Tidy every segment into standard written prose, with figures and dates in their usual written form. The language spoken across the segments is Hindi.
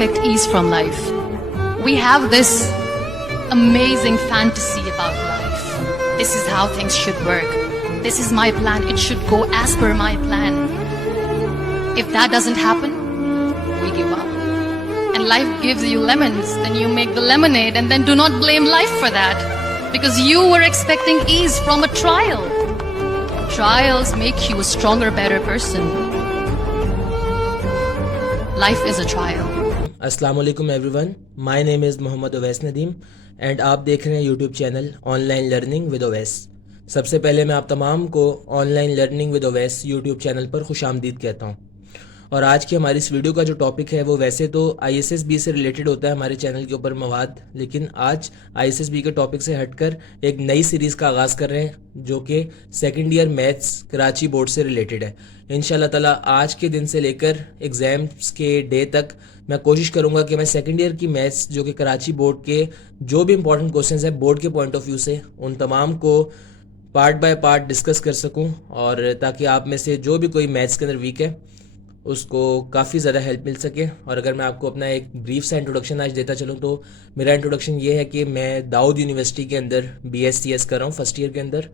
expect ease from life. We have this amazing fantasy about life. This is how things should work. This is my plan. It should go as per my plan. If that doesn't happen, we give up. And life gives you lemons, then you make the lemonade, and then do not blame life for that. Because you were expecting ease from a trial. Trials make you a stronger, better person. Life is a trial. अस्सलाम वालेकुम everyone, my name is Mohammad Owais Nadeem and आप देख रहे हैं YouTube channel online learning with Owais. सबसे पहले मैं आप तमाम को online learning with Owais YouTube channel पर खुशामदीद कहता हूं। और आज की हमारी इस वीडियो का जो टॉपिक है वो वैसे तो ISSB से रिलेटेड होता है हमारे चैनल के ऊपर मवाद, लेकिन आज ISSB के टॉपिक से हटकर एक नई सीरीज़ का आगाज़ कर रहे हैं जो कि second year maths Karachi board से रिलेटेड है। इंशाल्लाह ताला आज के दिन से लेकर एग्ज़ाम्स के डे तक मैं कोशिश करूंगा कि मैं सेकेंड ईयर की मैथ्स जो कि कराची बोर्ड के जो भी इंपॉर्टेंट क्वेश्चंस हैं बोर्ड के पॉइंट ऑफ व्यू से उन तमाम को पार्ट बाय पार्ट डिस्कस कर सकूं, और ताकि आप में से जो भी कोई मैथ्स के अंदर वीक है उसको काफ़ी ज़्यादा हेल्प मिल सके। और अगर मैं आपको अपना एक ब्रीफ सा इंट्रोडक्शन आज देता चलूँ तो मेरा इंट्रोडक्शन ये है कि मैं दाऊद यूनिवर्सिटी के अंदर BScs कर रहा हूँ फर्स्ट ईयर के अंदर,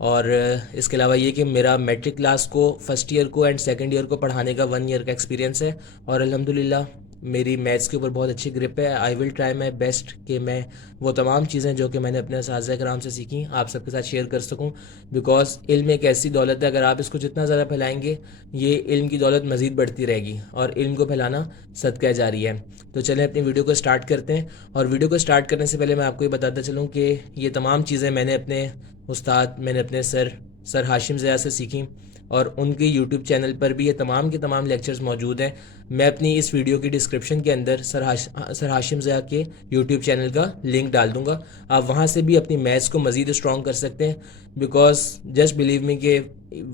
और इसके अलावा ये कि मेरा मैट्रिक क्लास को फर्स्ट ईयर को एंड सेकंड ईयर को पढ़ाने का 1 ईयर का एक्सपीरियंस है, और अल्हम्दुलिल्लाह मेरी मैथ्स के ऊपर बहुत अच्छी ग्रिप है। I will try my best कि मैं वो तमाम चीज़ें जो कि मैंने अपने असातिज़ा कराम से सीखी आप सबके साथ शेयर कर सकूं, बिकॉज इल्म एक ऐसी दौलत है, अगर आप इसको जितना ज़्यादा फैलाएंगे ये इल्म की दौलत मज़ीद बढ़ती रहेगी, और इल्म को फैलाना सदका जारी है। तो चलें अपनी वीडियो को स्टार्ट करते हैं। और वीडियो को स्टार्ट करने से पहले मैं आपको ये बताता चलूँ कि ये तमाम चीज़ें मैंने अपने उस्ताद, मैंने अपने सर हाशिम ज़िया से सीखी, और उनके यूट्यूब चैनल पर भी ये तमाम के तमाम लेक्चर्स मौजूद हैं। मैं अपनी इस वीडियो की डिस्क्रिप्शन के अंदर सर हाशिम ज़िया के यूट्यूब चैनल का लिंक डाल दूंगा, आप वहाँ से भी अपनी मैथ्स को मज़ीद स्ट्रॉन्ग कर सकते हैं। बिकॉज जस्ट बिलीव मी कि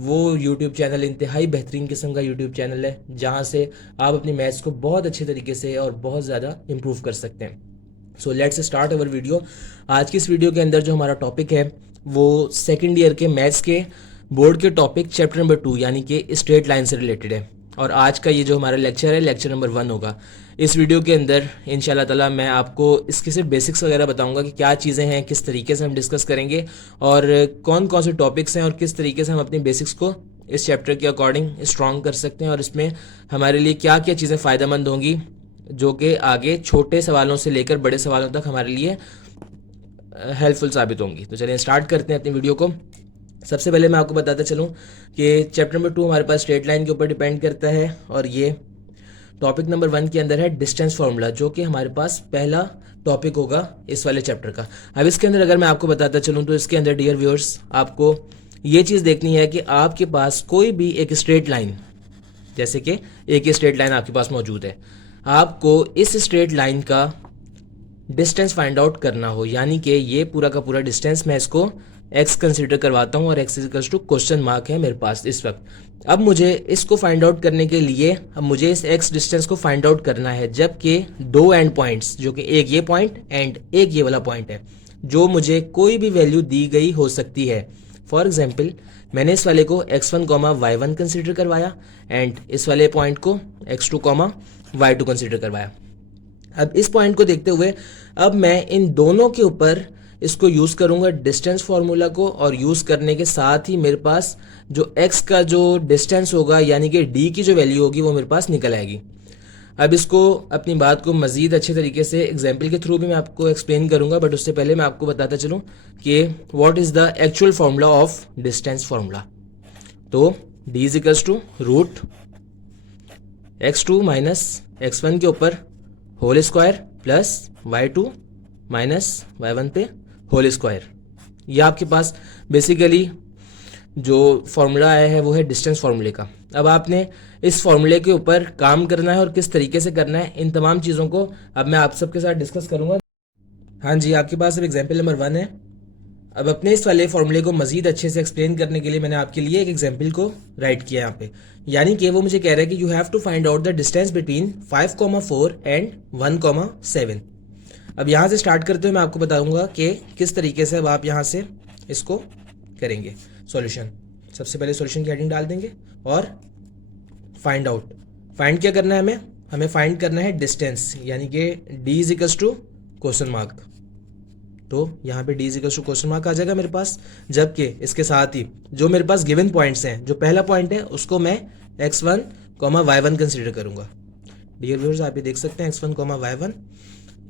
वो यूट्यूब चैनल इंतहाई बेहतरीन किस्म का यूट्यूब चैनल है जहाँ से आप अपनी मैथ्स को बहुत अच्छे तरीके से और बहुत ज़्यादा इम्प्रूव कर सकते हैं। So let's start our video. आज की इस वीडियो के अंदर जो हमारा टॉपिक है वो सेकेंड ईयर के मैथ्स के बोर्ड के टॉपिक चैप्टर नंबर 2 यानी कि स्ट्रेट लाइन से रिलेटेड है, और आज का ये जो हमारा लेक्चर है लेक्चर नंबर 1 होगा। इस वीडियो के अंदर इंशाल्लाह ताला मैं आपको इसके सिर्फ बेसिक्स वगैरह बताऊंगा कि क्या चीज़ें हैं, किस तरीके से हम डिस्कस करेंगे, और कौन कौन से टॉपिक्स हैं, और किस तरीके से हम अपनी बेसिक्स को इस चैप्टर के अकॉर्डिंग स्ट्रॉन्ग कर सकते हैं, और इसमें हमारे लिए क्या क्या चीज़ें फ़ायदेमंद होंगी जो कि आगे छोटे सवालों से लेकर बड़े सवालों तक हमारे लिए हेल्पफुल साबित होंगी। तो चलिए स्टार्ट करते हैं अपनी वीडियो को। सबसे पहले मैं आपको बताता चलूँ कि चैप्टर नंबर 2 हमारे पास स्ट्रेट लाइन के ऊपर डिपेंड करता है, और ये टॉपिक नंबर 1 के अंदर है डिस्टेंस फार्मूला, जो कि हमारे पास पहला टॉपिक होगा इस वाले चैप्टर का। अब इसके अंदर अगर मैं आपको बताता चलूँ तो इसके अंदर डियर व्यूअर्स आपको ये चीज़ देखनी है कि आपके पास कोई भी एक स्ट्रेट लाइन, जैसे कि एक स्ट्रेट लाइन आपके पास मौजूद है, आपको इस स्ट्रेट लाइन का डिस्टेंस फाइंड आउट करना हो, यानी कि ये पूरा का पूरा डिस्टेंस मैं इसको x कंसिडर करवाता हूँ, और x equals to question mark है मेरे पास इस वक्त। अब मुझे इसको फाइंड आउट करने के लिए अब मुझे इस x डिस्टेंस को फाइंड आउट करना है, जबकि 2 एंड पॉइंट्स जो कि एक ये पॉइंट एंड एक ये वाला पॉइंट है, जो मुझे कोई भी वैल्यू दी गई हो सकती है। फॉर एग्जाम्पल मैंने इस वाले को x1, y1 कंसिडर करवाया एंड इस वाले पॉइंट को x2, y2 कंसिडर करवाया। अब इस पॉइंट को देखते हुए अब मैं इन दोनों के ऊपर इसको यूज़ करूंगा डिस्टेंस फार्मूला को, और यूज़ करने के साथ ही मेरे पास जो x का जो डिस्टेंस होगा यानी कि d की जो वैल्यू होगी वो मेरे पास निकल आएगी। अब इसको अपनी बात को मज़ीद अच्छे तरीके से एग्जाम्पल के थ्रू भी मैं आपको एक्सप्लेन करूंगा, बट उससे पहले मैं आपको बताता चलूँ कि what is the actual formula of distance formula. तो d is equals to root x2 minus x1 के ऊपर whole square plus y2 minus y1 पे होल स्क्वायर। ये आपके पास बेसिकली जो फार्मूला आया है वो है डिस्टेंस फार्मूले का। अब आपने इस फार्मूले के ऊपर काम करना है, और किस तरीके से करना है इन तमाम चीज़ों को अब मैं आप सबके साथ डिस्कस करूंगा। हाँ जी, आपके पास अब एग्जाम्पल नंबर 1 है। अब अपने इस वाले फार्मूले को मजीद अच्छे से एक्सप्लेन करने के लिए मैंने आपके लिए एक एग्जाम्पल को राइट किया यहाँ पे, यानी कि वो मुझे कह रहा है कि you have to find out the distance between 5,4 and 1,7। अब यहाँ से स्टार्ट करते हुए मैं आपको बताऊंगा कि किस तरीके से अब आप यहाँ से इसको करेंगे सॉल्यूशन। सबसे पहले सॉल्यूशन की हेडिंग डाल देंगे और फाइंड आउट। फाइंड क्या करना है हमें, हमें फाइंड करना है डिस्टेंस, यानी कि d is equals to question mark. तो यहाँ पे d is equals to question mark आ जाएगा मेरे पास, जबकि इसके साथ ही जो मेरे पास गिवन पॉइंट्स हैं, जो पहला पॉइंट है उसको मैं x1, y1 कंसीडर करूंगा। डियर व्यूअर्स, आप ये देख सकते हैं x1, y1,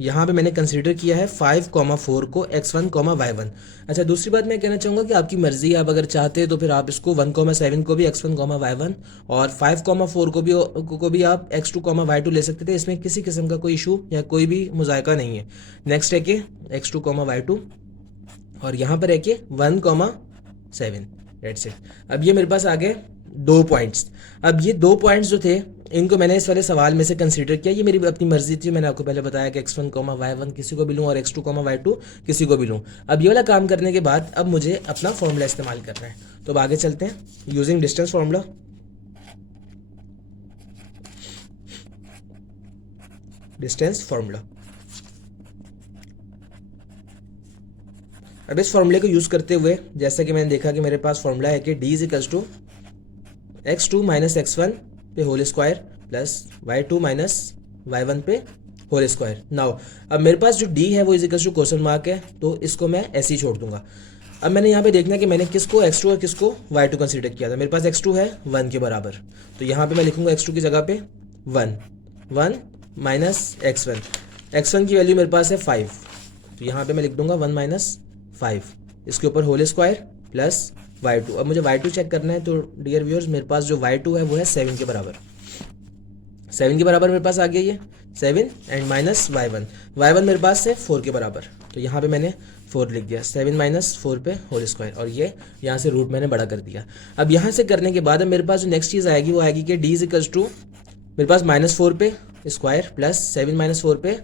यहाँ पे मैंने कंसीडर किया है 5, 4 को x1, y1। अच्छा, दूसरी बात मैं कहना चाहूँगा कि आपकी मर्जी है, आप अगर चाहते हैं तो फिर आप इसको 1, 7 को भी x1, y1 और 5, 4 को भी आप x2, y2 ले सकते थे। इसमें किसी किस्म का कोई इशू या कोई भी मुजायका नहीं है। नेक्स्ट है कि x2, y2 और यहाँ पर है कि 1, 7, दैट्स इट। अब ये मेरे पास आ गए 2 पॉइंट्स। अब ये 2 पॉइंट्स जो थे इनको मैंने इस वाले सवाल में से कंसीडर किया। ये मेरी अपनी मर्जी थी, मैंने आपको पहले बताया कि x1, y1 किसी को भी लूँ और x2, y2 किसी को भी लूँ। अब ये वाला काम करने के बाद अब मुझे अपना फॉर्मूला इस्तेमाल करना है। तो अब आगे चलते हैं using distance formula. Distance formula, अब इस फॉर्मूले को यूज करते हुए जैसा कि मैंने देखा कि मेरे पास फॉर्मूला है कि d is equals to x2 minus x1 पे whole square plus y2 minus y1 पे होल स्क्वायर। नाउ अब मेरे पास जो d है वो is equals to question mark है, तो इसको मैं ऐसे ही छोड़ दूंगा। अब मैंने यहाँ पे देखना है कि मैंने किसको x2 और किसको y2 कंसीडर किया था। मेरे पास x2 है 1 के बराबर, तो यहाँ पे मैं लिखूंगा x2 की जगह पे 1 माइनस x1 की वैल्यू मेरे पास है 5, तो यहाँ पे मैं लिख दूंगा 1 माइनस 5, इसके ऊपर होल स्क्वायर प्लस y2। अब मुझे y2 चेक करना है, तो डियर व्यूअर्स मेरे पास जो y2 है वो है 7 के बराबर। 7 के बराबर मेरे पास आ गया ये 7 एंड माइनस y1 मेरे पास है 4 के बराबर, तो यहाँ पे मैंने 4 लिख दिया। 7 माइनस 4 पे होल स्क्वायर और ये यहाँ से रूट मैंने बड़ा कर दिया। अब यहाँ से करने के बाद अब मेरे पास जो नेक्स्ट चीज़ आएगी वो आएगी कि d इज इक्वल्स टू मेरे पास -4 पे स्क्वायर प्लस 7 माइनस 4 पे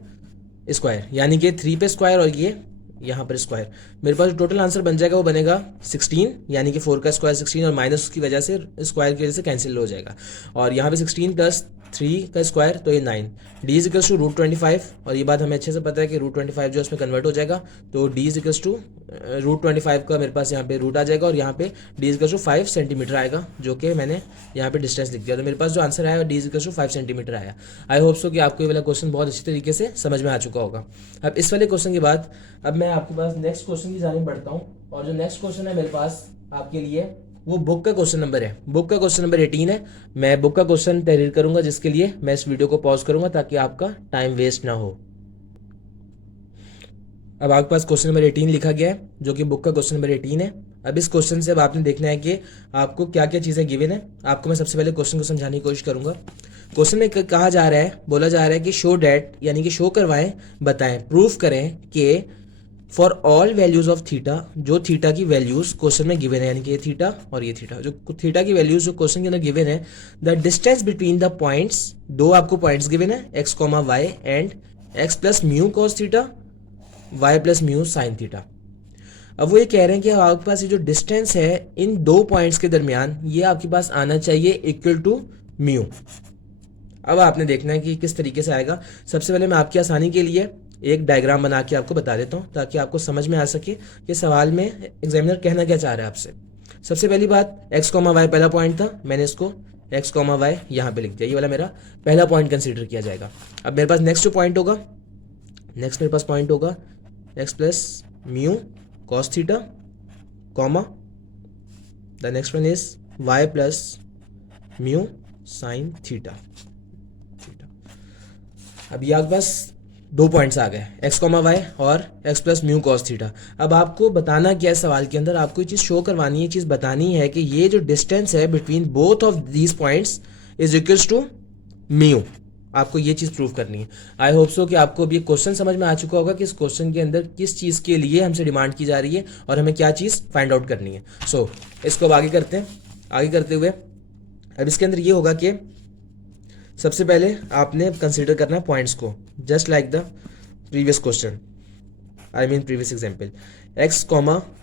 स्क्वायर, यानी कि 3 पे स्क्वायर और ये यहाँ पर स्क्वायर। मेरे पास टोटल आंसर बन जाएगा वो बनेगा 16, यानी कि 4 का स्क्वायर 16 और माइनस की वजह से स्क्वायर की वजह से कैंसिल हो जाएगा। और यहाँ पे 16 प्लस 3 का स्क्वायर तो ये 9। d इज इक्वल्स टू √25, और ये बात हमें अच्छे से पता है कि √25 जो इसमें कन्वर्ट हो जाएगा, तो d इज इक्वल्स टू √25 का मेरे पास यहाँ पे रूट आ जाएगा और यहाँ पे d is equals to 5 centimetre आएगा, जो कि मैंने यहाँ पे डिस्टेंस लिख दिया। तो मेरे पास जो आंसर आया d is equals to 5 centimetre आया। आई होप सो कि आपको ये वाला क्वेश्चन बहुत अच्छी तरीके से समझ में आ चुका होगा। अब इस वाले क्वेश्चन के बाद अब मैं आपके पास नेक्स्ट क्वेश्चन की जानिब बढ़ता हूँ, और जो नेक्स्ट क्वेश्चन है मेरे पास आपके लिए वो बुक का क्वेश्चन नंबर है। बुक का क्वेश्चन नंबर 18 है। मैं बुक का क्वेश्चन तहरीर करूंगा, जिसके लिए मैं इस वीडियो को पॉज करूंगा ताकि आपका टाइम वेस्ट ना हो। अब आपके पास क्वेश्चन नंबर 18 लिखा गया है, जो कि बुक का क्वेश्चन नंबर 18 है। अब इस क्वेश्चन से अब आपने देखना है कि आपको क्या क्या चीज़ें गिवन है। आपको मैं सबसे पहले क्वेश्चन को समझाने की कोशिश करूंगा। क्वेश्चन में कहा जा रहा है, बोला जा रहा है कि शो डैट, यानी कि शो करवाएं, बताएं, प्रूफ करें कि for all values of theta, जो थीटा की वैल्यूज क्वेश्चन में गिवन है, यानी कि ये थीटा और ये थीटा, जो थीटा की वैल्यूज जो क्वेश्चन के अंदर गिवन है, the distance between the points, दो आपको पॉइंट्स गिवन है x, y and x plus mu cos theta, y plus mu sine theta. अब वो ये कह रहे हैं कि आपके पास ये जो डिस्टेंस है इन दो पॉइंट्स के दरमियान, ये आपके पास आना चाहिए इक्वल टू म्यू। अब आपने देखना है कि किस तरीके से आएगा। सबसे पहले मैं आपकी आसानी के लिए एक डायग्राम बना के आपको बता देता हूँ, ताकि आपको समझ में आ सके कि सवाल में एग्जामिनर कहना क्या चाह रहा है आपसे। सबसे पहली बात, x, y पहला पॉइंट था, मैंने इसको x, y यहाँ पे लिख दिया। ये वाला मेरा पहला पॉइंट कंसीडर किया जाएगा। अब मेरे पास नेक्स्ट जो पॉइंट होगा, नेक्स्ट मेरे पास पॉइंट होगा x plus mu cos theta, comma the next one is y plus mu sine theta. अब ये आपके पास दो पॉइंट्स आ गए, x, y और x plus mu cos theta. अब आपको बताना क्या है सवाल के अंदर, आपको ये चीज़ शो करवानी है, चीज़ बतानी है कि ये जो डिस्टेंस है between both of these points is equals to mu. आपको ये चीज़ प्रूव करनी है। आई होप सो कि आपको अब ये क्वेश्चन समझ में आ चुका होगा कि इस क्वेश्चन के अंदर किस चीज़ के लिए हमसे डिमांड की जा रही है और हमें क्या चीज़ फाइंड आउट करनी है। सो इसको अब आगे करते हैं। आगे करते हुए अब इसके अंदर ये होगा कि सबसे पहले आपने कंसीडर करना है पॉइंट्स को, just like the previous question, I mean previous example. x,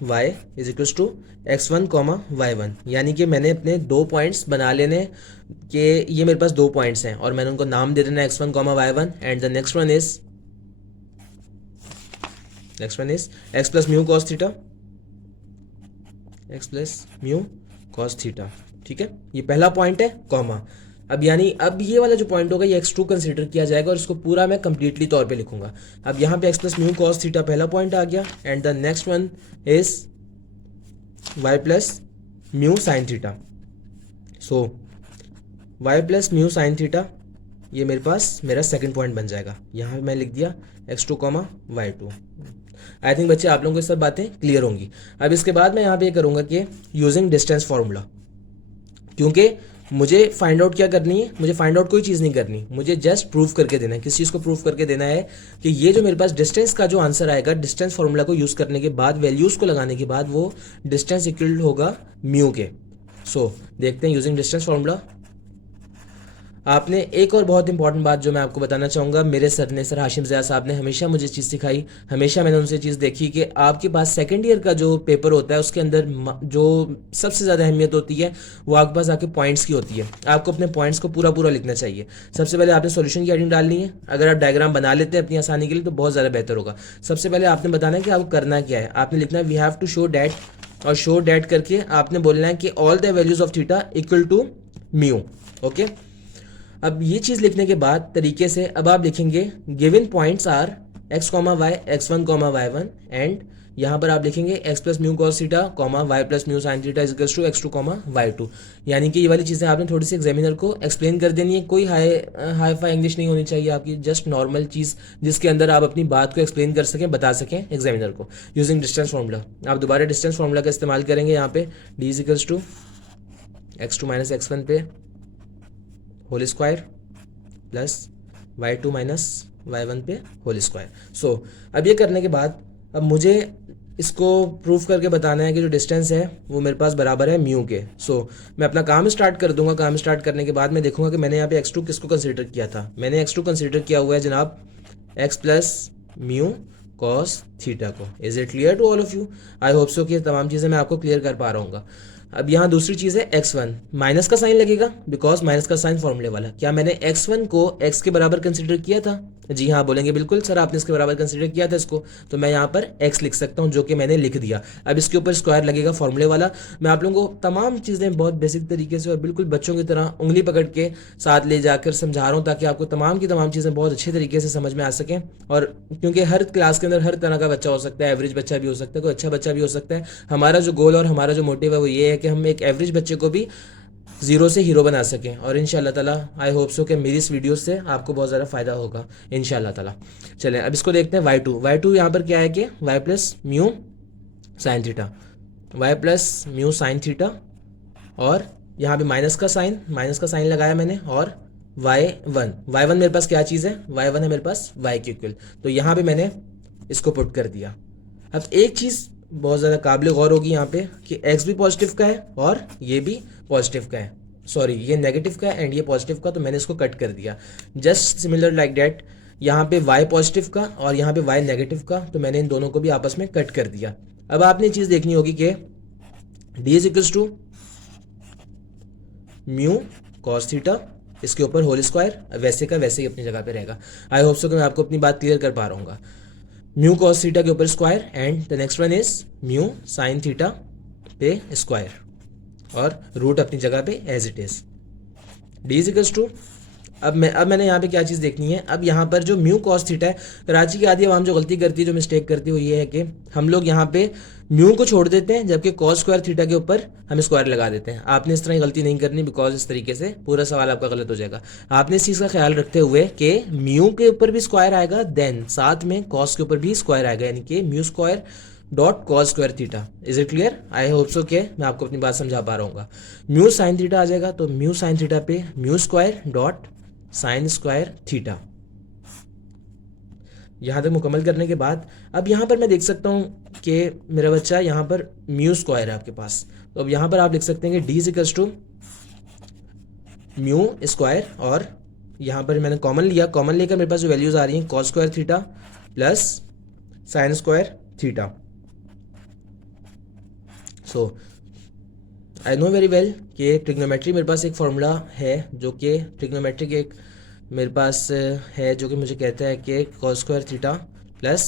y is equals to x1, y1, यानी कि मैंने अपने दो पॉइंट्स बना लेने कि ये मेरे पास दो पॉइंट्स हैं और मैंने उनको नाम दे देना x1, y1 and the next one is x plus mu cos theta, x plus mu cos theta. ठीक है, ये पहला पॉइंट है, कॉमा। अब यानी अब ये वाला जो पॉइंट होगा ये x2 कंसिडर किया जाएगा और इसको पूरा मैं कंप्लीटली तौर पे लिखूंगा। अब यहाँ पे x plus mu cos theta पहला पॉइंट आ गया and the next one is y plus mu sine theta. So y plus mu sine theta ये मेरे पास मेरा सेकंड पॉइंट बन जाएगा। यहाँ पे मैं लिख दिया x2 comma y2। I think बच्चे आप लोगों को सब बातें क्लियर होंगी। अब इसके बाद मैं यहाँ पे ये करूँगा कि यूजिंग डिस्टेंस फार्मूला, क्योंकि मुझे फाइंड आउट क्या करनी है, मुझे फाइंड आउट कोई चीज़ नहीं करनी, मुझे जस्ट प्रूव करके देना है। किस चीज़ को प्रूव करके देना है कि ये जो मेरे पास डिस्टेंस का जो आंसर आएगा डिस्टेंस फार्मूला को यूज़ करने के बाद, वैल्यूज़ को लगाने के बाद, वो डिस्टेंस इक्वल होगा म्यू के। सो देखते हैं यूजिंग डिस्टेंस फार्मूला। आपने एक और बहुत इंपॉर्टेंट बात जो मैं आपको बताना चाहूँगा, मेरे सर ने, सर हाशिम ज़िया साहब ने हमेशा मुझे चीज़ सिखाई, हमेशा मैंने उनसे चीज़ देखी कि आपके पास सेकंड ईयर का जो पेपर होता है उसके अंदर जो सबसे ज़्यादा अहमियत होती है वो आपके पास आपके पॉइंट्स की होती है। आपको अपने पॉइंट्स को पूरा पूरा लिखना चाहिए। सबसे पहले आपने सॉल्यूशन की हेडिंग डालनी है। अगर आप डायग्राम बना लेते हैं अपनी आसानी के लिए तो बहुत ज़्यादा बेहतर होगा। सबसे पहले आपने बताना है कि आपको करना क्या है। आपने लिखना है we have to show that, और शो डैट करके आपने बोलना है कि all the values of theta equal to mu. Okay, अब ये चीज़ लिखने के बाद तरीके से अब आप लिखेंगे given points are x comma y x1 comma y1 and यहाँ पर आप लिखेंगे x plus mu cos theta comma y plus mu sine theta is equals to x2 comma y2। यानी कि ये वाली चीज़ें आपने थोड़ी सी एग्जामिनर को एक्सप्लेन कर देनी है। कोई हाई फाई इंग्लिश नहीं होनी चाहिए आपकी, जस्ट नॉर्मल चीज़ जिसके अंदर आप अपनी बात को एक्सप्लेन कर सकें, बता सकें एग्जामिनर को। यूजिंग डिस्टेंस फार्मूला, आप दोबारा डिस्टेंस फार्मूला का इस्तेमाल करेंगे। यहाँ पे d is equals to x2 minus x1 पे whole square plus y2 minus y1 पे होल स्क्वायर। सो अब ये करने के बाद अब मुझे इसको प्रूफ करके बताना है कि जो डिस्टेंस है वो मेरे पास बराबर है म्यू के। सो मैं अपना काम स्टार्ट कर दूंगा। काम स्टार्ट करने के बाद मैं देखूंगा कि मैंने यहाँ पे x2 किसको कंसीडर किया था। मैंने x2 कंसीडर किया हुआ है जनाब x plus mu cos theta को। Is it clear to all of you? I hope so कि ये तमाम चीज़ें मैं आपको क्लियर कर पा रहा हूँ। अब यहाँ दूसरी चीज़ है x1, माइनस का साइन लगेगा बिकॉज माइनस का साइन फॉर्मूले वाला। क्या मैंने x1 को x के बराबर कंसीडर किया था? जी हाँ बोलेंगे बिल्कुल सर आपने इसके बराबर कंसीडर किया था इसको, तो मैं यहाँ पर x लिख सकता हूँ जो कि मैंने लिख दिया। अब इसके ऊपर स्क्वायर लगेगा फॉर्मूले वाला। मैं आप लोगों को तमाम चीज़ें बहुत बेसिक तरीके से और बिल्कुल बच्चों की तरह उंगली पकड़ के साथ ले जाकर समझा रहा हूँ ताकि आपको तमाम की तमाम चीज़ें बहुत अच्छे तरीके से समझ में आ सकें। और क्योंकि हर क्लास के अंदर हर तरह का बच्चा हो सकता है, एवरेज बच्चा भी हो सकता है, कोई अच्छा बच्चा भी हो सकता है। हमारा जो गोल और हमारा जो मोटिव है वो ये है कि हम एक एवरेज बच्चे को भी जीरो से हीरो बना सकें। और इंशाल्लाह ताला आई होप सो कि मेरी इस वीडियो से आपको बहुत ज़्यादा फ़ायदा होगा इंशाल्लाह ताला। चलें अब इसको देखते हैं y2 यहाँ पर क्या है कि y plus mu sine theta, y plus mu sine theta, और यहाँ पे माइनस का साइन लगाया मैंने, और y1 मेरे पास क्या चीज़ है? y1 है मेरे पास y के इक्वल। तो यहाँ पे मैंने इसको पुट कर दिया। अब एक चीज़ बहुत ज़्यादा काबिल गौर होगी यहाँ पे कि x भी पॉजिटिव का है और ये भी पॉजिटिव का है, सॉरी ये नेगेटिव का है एंड ये पॉजिटिव का, तो मैंने इसको कट कर दिया। जस्ट सिमिलर लाइक डैट यहाँ पे y पॉजिटिव का और यहाँ पे y नेगेटिव का, तो मैंने इन दोनों को भी आपस में कट कर दिया। अब आपने चीज़ देखनी होगी कि d is equals to mu cos theta, इसके ऊपर होल स्क्वायर, वैसे का वैसे ही अपनी जगह पे रहेगा। आई होप सो कि मैं आपको अपनी बात क्लियर कर पा रहा हूँ। म्यू कॉस थीटा के ऊपर square and the next one is mu sine theta पे स्क्वायर, और रूट अपनी जगह पे as it is. D is equals to अब मैंने यहाँ पे क्या चीज़ देखनी है। अब यहाँ पर जो म्यू कॉस थीटा है, कराची की आधी आवाम जो गलती करती है, जो मिस्टेक करती है वो ये है कि हम लोग यहाँ पे म्यू को छोड़ देते हैं जबकि कॉस स्क्वायर थीटा के ऊपर हम स्क्वायर लगा देते हैं। आपने इस तरह गलती नहीं करनी बिकॉज इस तरीके से पूरा सवाल आपका गलत हो जाएगा। आपने इस चीज़ का ख्याल रखते हुए कि म्यू के ऊपर भी स्क्वायर आएगा, देन साथ में कॉस के ऊपर भी स्क्वायर आएगा, यानी कि mu square dot cos square theta. Is it clear? I hope so कि मैं आपको अपनी बात समझा पा रहा हूँ। म्यू साइन थीटा आ जाएगा, तो म्यू साइन थीटा पे mu square dot sign square theta. यहाँ तक मुकम्मल करने के बाद अब यहाँ पर मैं देख सकता हूँ कि मेरा बच्चा यहाँ पर म्यू स्क्वायर है आपके पास, तो अब यहाँ पर आप लिख सकते हैं कि D is equals to mu square, और यहाँ पर मैंने कॉमन लिया, कॉमन लेकर मेरे पास जो वैल्यूज आ रही हैं cos square theta plus sine square theta. So I know very well कि ट्रिग्नोमेट्री मेरे पास एक फार्मूला है जो कि ट्रिग्नोमेट्री एक मेरे पास है जो कि मुझे कहता है कि cos square theta plus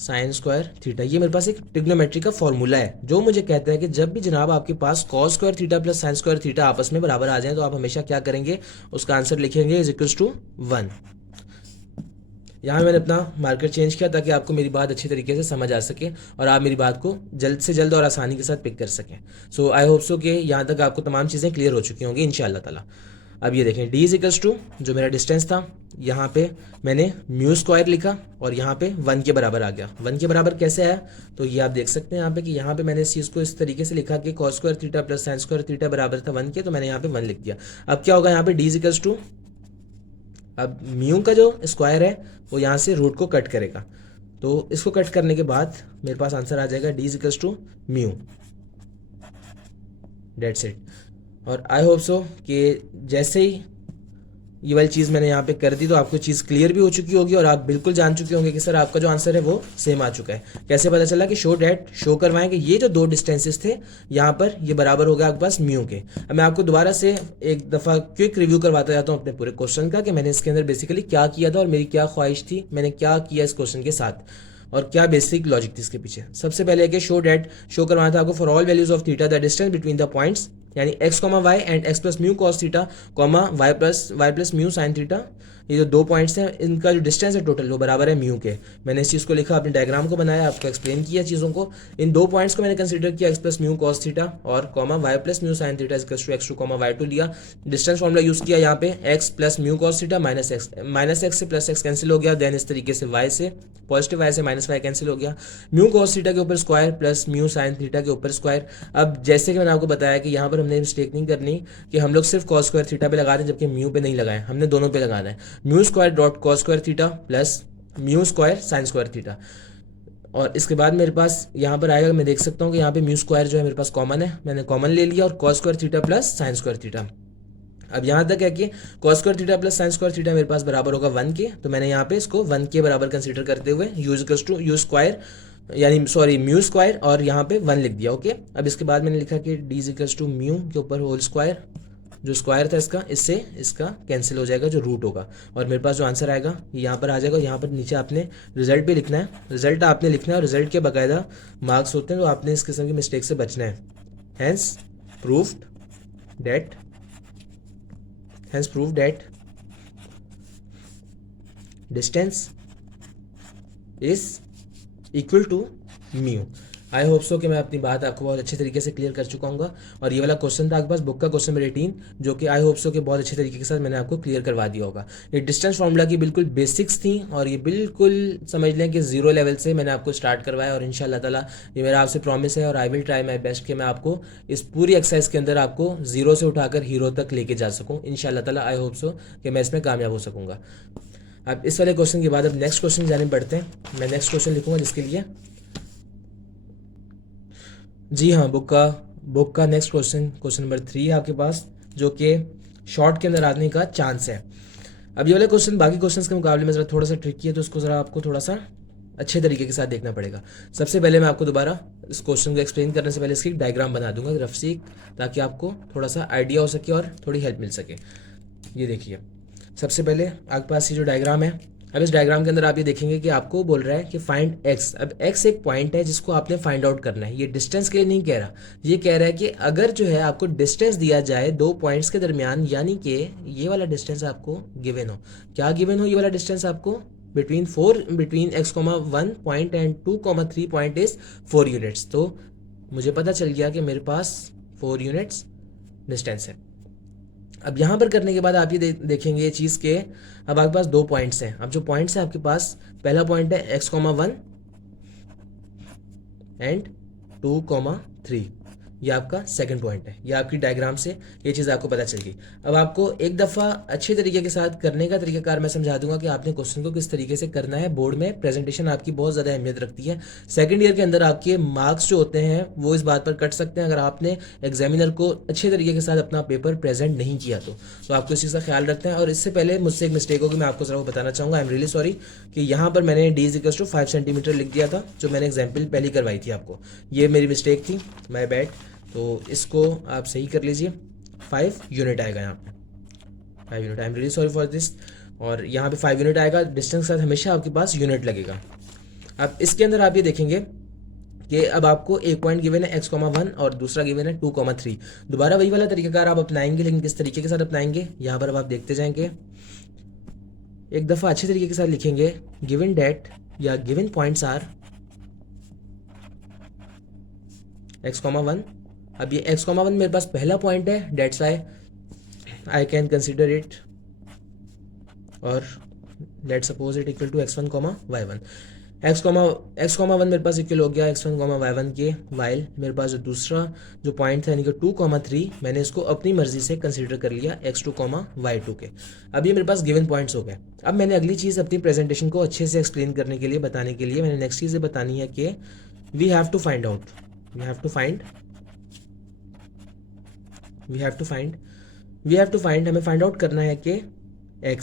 sine square theta. ये मेरे पास एक ट्रिग्नोमेट्री का फॉर्मूला है जो मुझे कहता है कि जब भी जनाब आपके पास cos square theta plus sine square theta आपस में बराबर आ जाए तो आप हमेशा क्या करेंगे, उसका आंसर लिखेंगे इज इक्वल्स टू 1। यहाँ मैंने अपना मार्कर चेंज किया ताकि आपको मेरी बात अच्छी तरीके से समझ आ सके और आप मेरी बात को जल्द से जल्द और आसानी के साथ पिक कर सकें। सो आई होप सो कि यहाँ तक आपको तमाम चीज़ें क्लियर हो चुकी होंगी इंशाअल्लाह ताला। अब ये देखें डी इज इक्वल्स टू जो मेरा डिस्टेंस था, यहाँ पे मैंने म्यू स्क्वायर लिखा और यहाँ पे 1 के बराबर आ गया। 1 के बराबर कैसे आया, तो ये आप देख सकते हैं यहाँ पे कि यहाँ पे मैंने इस चीज़ को इस तरीके से लिखा कि cos square theta plus sine square theta बराबर था 1 के, तो मैंने यहाँ पे 1 लिख दिया। अब क्या होगा यहाँ पे डी इज इक्वल्स टू, अब म्यू का जो स्क्वायर है वो यहाँ से रूट को कट करेगा, तो इसको कट करने के बाद मेरे पास आंसर आ जाएगा D is equals to mu, that's it. और आई होप सो कि जैसे ही ये वाली चीज़ मैंने यहाँ पे कर दी तो आपको चीज़ क्लियर भी हो चुकी होगी और आप बिल्कुल जान चुके होंगे कि सर आपका जो आंसर है वो सेम आ चुका है। कैसे पता चला कि शो डैट शो करवाएं कि ये जो दो डिस्टेंसेस थे यहाँ पर ये बराबर हो गया आपके पास म्यू के। अब मैं आपको दोबारा से एक दफ़ा क्विक रिव्यू करवाता जाता हूँ अपने पूरे क्वेश्चन का कि मैंने इसके अंदर बेसिकली क्या किया था और मेरी क्या ख्वाहिश थी, मैंने क्या किया इस क्वेश्चन के साथ और क्या बेसिक लॉजिक थी इसके पीछे। सबसे पहले कि शो डैट शो करवाना था आपको for all values of theta the distance between the points यानी x comma y and x plus mu cos theta comma y plus mu sine theta, ये जो दो पॉइंट्स हैं इनका जो डिस्टेंस है टोटल वो बराबर है म्यू के। मैंने इस चीज़ को लिखा, अपने डायग्राम को बनाया, आपको एक्सप्लेन किया चीज़ों को। इन दो पॉइंट्स को मैंने कंसीडर किया x plus mu cos theta और comma y plus mu sine theta equals to x2 comma y2 लिया। डिस्टेंस फॉर्मूला यूज़ किया यहाँ पे x plus mu cos theta minus x से प्लस x कैंसिल हो गया, देन इस तरीके से y से पॉजिटिव y से माइनस y कैंसिल हो गया, म्यू कॉस थीटा के ऊपर square plus mu sine theta के ऊपर स्क्वायर। अब जैसे कि मैंने आपको बताया कि यहाँ पर हमने मिस्टेक नहीं करनी कि हम लोग सिर्फ कॉस स्क्वायर थीटा पे लगा दें जबकि म्यू पे नहीं लगाएं, हमने दोनों पे लगाना है। Mu square dot cos square theta plus mu square sine square theta. और इसके बाद मेरे पास यहाँ पर आएगा, मैं देख सकता हूँ कि यहाँ पे म्यू स्क्वायर जो है मेरे पास कॉमन है, मैंने कॉमन ले लिया और cos square theta plus sine square theta. अब यहाँ तक है कि cos square theta plus sine square theta मेरे पास बराबर होगा 1 के, तो मैंने यहाँ पे इसको 1 के बराबर कंसीडर करते हुए यू स्क्वायर यानी सॉरी म्यू स्क्वायर और यहाँ पे 1 लिख दिया। ओके, अब इसके बाद मैंने लिखा कि D is equals to mu के ऊपर होल स्क्वायर, जो स्क्वायर था इसका इससे इसका कैंसिल हो जाएगा जो रूट होगा और मेरे पास जो आंसर आएगा ये यहाँ पर आ जाएगा। यहाँ पर नीचे आपने रिजल्ट भी लिखना है, रिजल्ट आपने लिखना है और रिजल्ट के बाकायदा मार्क्स होते हैं, तो आपने इस किस्म की मिस्टेक से बचना है। Hence proved that distance is equal to mu. I hope so कि मैं अपनी बात आपको बहुत अच्छे तरीके से क्लियर कर चुका हूँ और ये वाला क्वेश्चन था आपके पास बुक का क्वेश्चन नंबर 18 जो कि आई होप सो कि बहुत अच्छे तरीके के साथ मैंने आपको क्लियर करवा दिया होगा। ये डिस्टेंस फार्मूला की बिल्कुल बेसिक्स थी और ये बिल्कुल समझ लें कि जीरो लेवल से मैंने आपको स्टार्ट करवाया और इंशाल्लाह ताला ये मेरा आपसे प्रॉमिस है और I will try my best कि मैं आपको इस पूरी एक्सरसाइज के अंदर आपको जीरो से उठाकर हीरो तक लेके जा सकूँ इंशाल्लाह ताला। आई होप सो कि मैं इसमें कामयाब हो सकूँगा। अब इस वाले क्वेश्चन के बाद अब नेक्स्ट क्वेश्चन जाने बढ़ते हैं। मैं नेक्स्ट क्वेश्चन लिखूंगा जिसके लिए जी हाँ बुक का नेक्स्ट क्वेश्चन नंबर 3 है आपके पास जो कि शॉर्ट के अंदर आने का चांस है। अब ये वाला क्वेश्चन बाकी क्वेश्चंस के मुकाबले में ज़रा थोड़ा सा ट्रिकी है, तो उसको ज़रा आपको थोड़ा सा अच्छे तरीके के साथ देखना पड़ेगा। सबसे पहले मैं आपको दोबारा इस क्वेश्चन को एक्सप्लेन करने से पहले इसकी डायग्राम बना दूंगा रफ सी, ताकि आपको थोड़ा सा आइडिया हो सके और थोड़ी हेल्प मिल सके। ये देखिए, सबसे पहले आपके पास ये जो डायग्राम है, अब इस डायग्राम के अंदर आप ये देखेंगे कि आपको बोल रहा है कि फाइंड एक्स। अब एक्स एक पॉइंट है जिसको आपने फाइंड आउट करना है। ये डिस्टेंस के लिए नहीं कह रहा, ये कह रहा है कि अगर जो है आपको डिस्टेंस दिया जाए दो पॉइंट्स के दरमियान, यानी कि ये वाला डिस्टेंस आपको गिवन हो। क्या गिवन हो? ये वाला डिस्टेंस आपको between x,1 point and 2,3 point is 4 units. तो मुझे पता चल गया कि मेरे पास 4 यूनिट्स डिस्टेंस है। अब यहाँ पर करने के बाद आप ये देखेंगे ये चीज़ के अब आपके पास दो पॉइंट्स हैं। अब जो पॉइंट्स हैं आपके पास, पहला पॉइंट है x,1 एंड 2,3, ये आपका सेकंड पॉइंट है। ये आपकी डायग्राम से ये चीज़ आपको पता चल गई। अब आपको एक दफ़ा अच्छे तरीके के साथ करने का तरीकाकार मैं समझा दूंगा कि आपने क्वेश्चन को किस तरीके से करना है। बोर्ड में प्रेजेंटेशन आपकी बहुत ज़्यादा अहमियत रखती है। सेकंड ईयर के अंदर आपके मार्क्स जो होते हैं वो इस बात पर कट सकते हैं अगर आपने एग्जामिनर को अच्छे तरीके के साथ अपना पेपर प्रेजेंट नहीं किया तो आपको इस चीज़ का ख्याल रखते हैं। और इससे पहले मुझसे एक मिस्टेक होगी, मैं आपको ज़रा बताना चाहूँगा। आई एम रियली सॉरी कि यहाँ पर मैंने d = 5 सेंटीमीटर लिख दिया था, जो मैंने एग्जाम्पल पहले करवाई थी आपको। ये मेरी मिस्टेक थी, माय बैड। तो इसको आप सही कर लीजिए। 5 यूनिट आएगा यहाँ पे, 5 unit. I am really sorry for this. और यहाँ पे 5 यूनिट आएगा। डिस्टेंस के साथ हमेशा आपके पास यूनिट लगेगा। अब इसके अंदर आप ये देखेंगे कि अब आपको एक पॉइंट गिवन है x,1 और दूसरा गिवन है 2,3। दोबारा वही वाला तरीकाकार आप अपनाएंगे, लेकिन किस तरीके के साथ अपनाएंगे यहाँ पर अब आप देखते जाएंगे। एक दफ़ा अच्छे तरीके के साथ लिखेंगे गिवन डेट या गिवन पॉइंट्स आर x,1। अब ये x,1 मेरे पास पहला पॉइंट है, that's I can consider it और let suppose it equal to x1, y1। x,1 मेरे पास इक्वल हो गया x1, y1 के, वाइल मेरे पास जो दूसरा जो पॉइंट था यानी कि 2,3 मैंने इसको अपनी मर्जी से कंसीडर कर लिया x2, y2 के। अब ये मेरे पास गिवन पॉइंट्स हो गए। अब मैंने अगली चीज़ अपनी प्रेजेंटेशन को अच्छे से एक्सप्लेन करने के लिए, बताने के लिए मैंने नेक्स्ट चीज़ बतानी है कि वी हैव टू फाइंड हमें फाइंड आउट करना है कि x।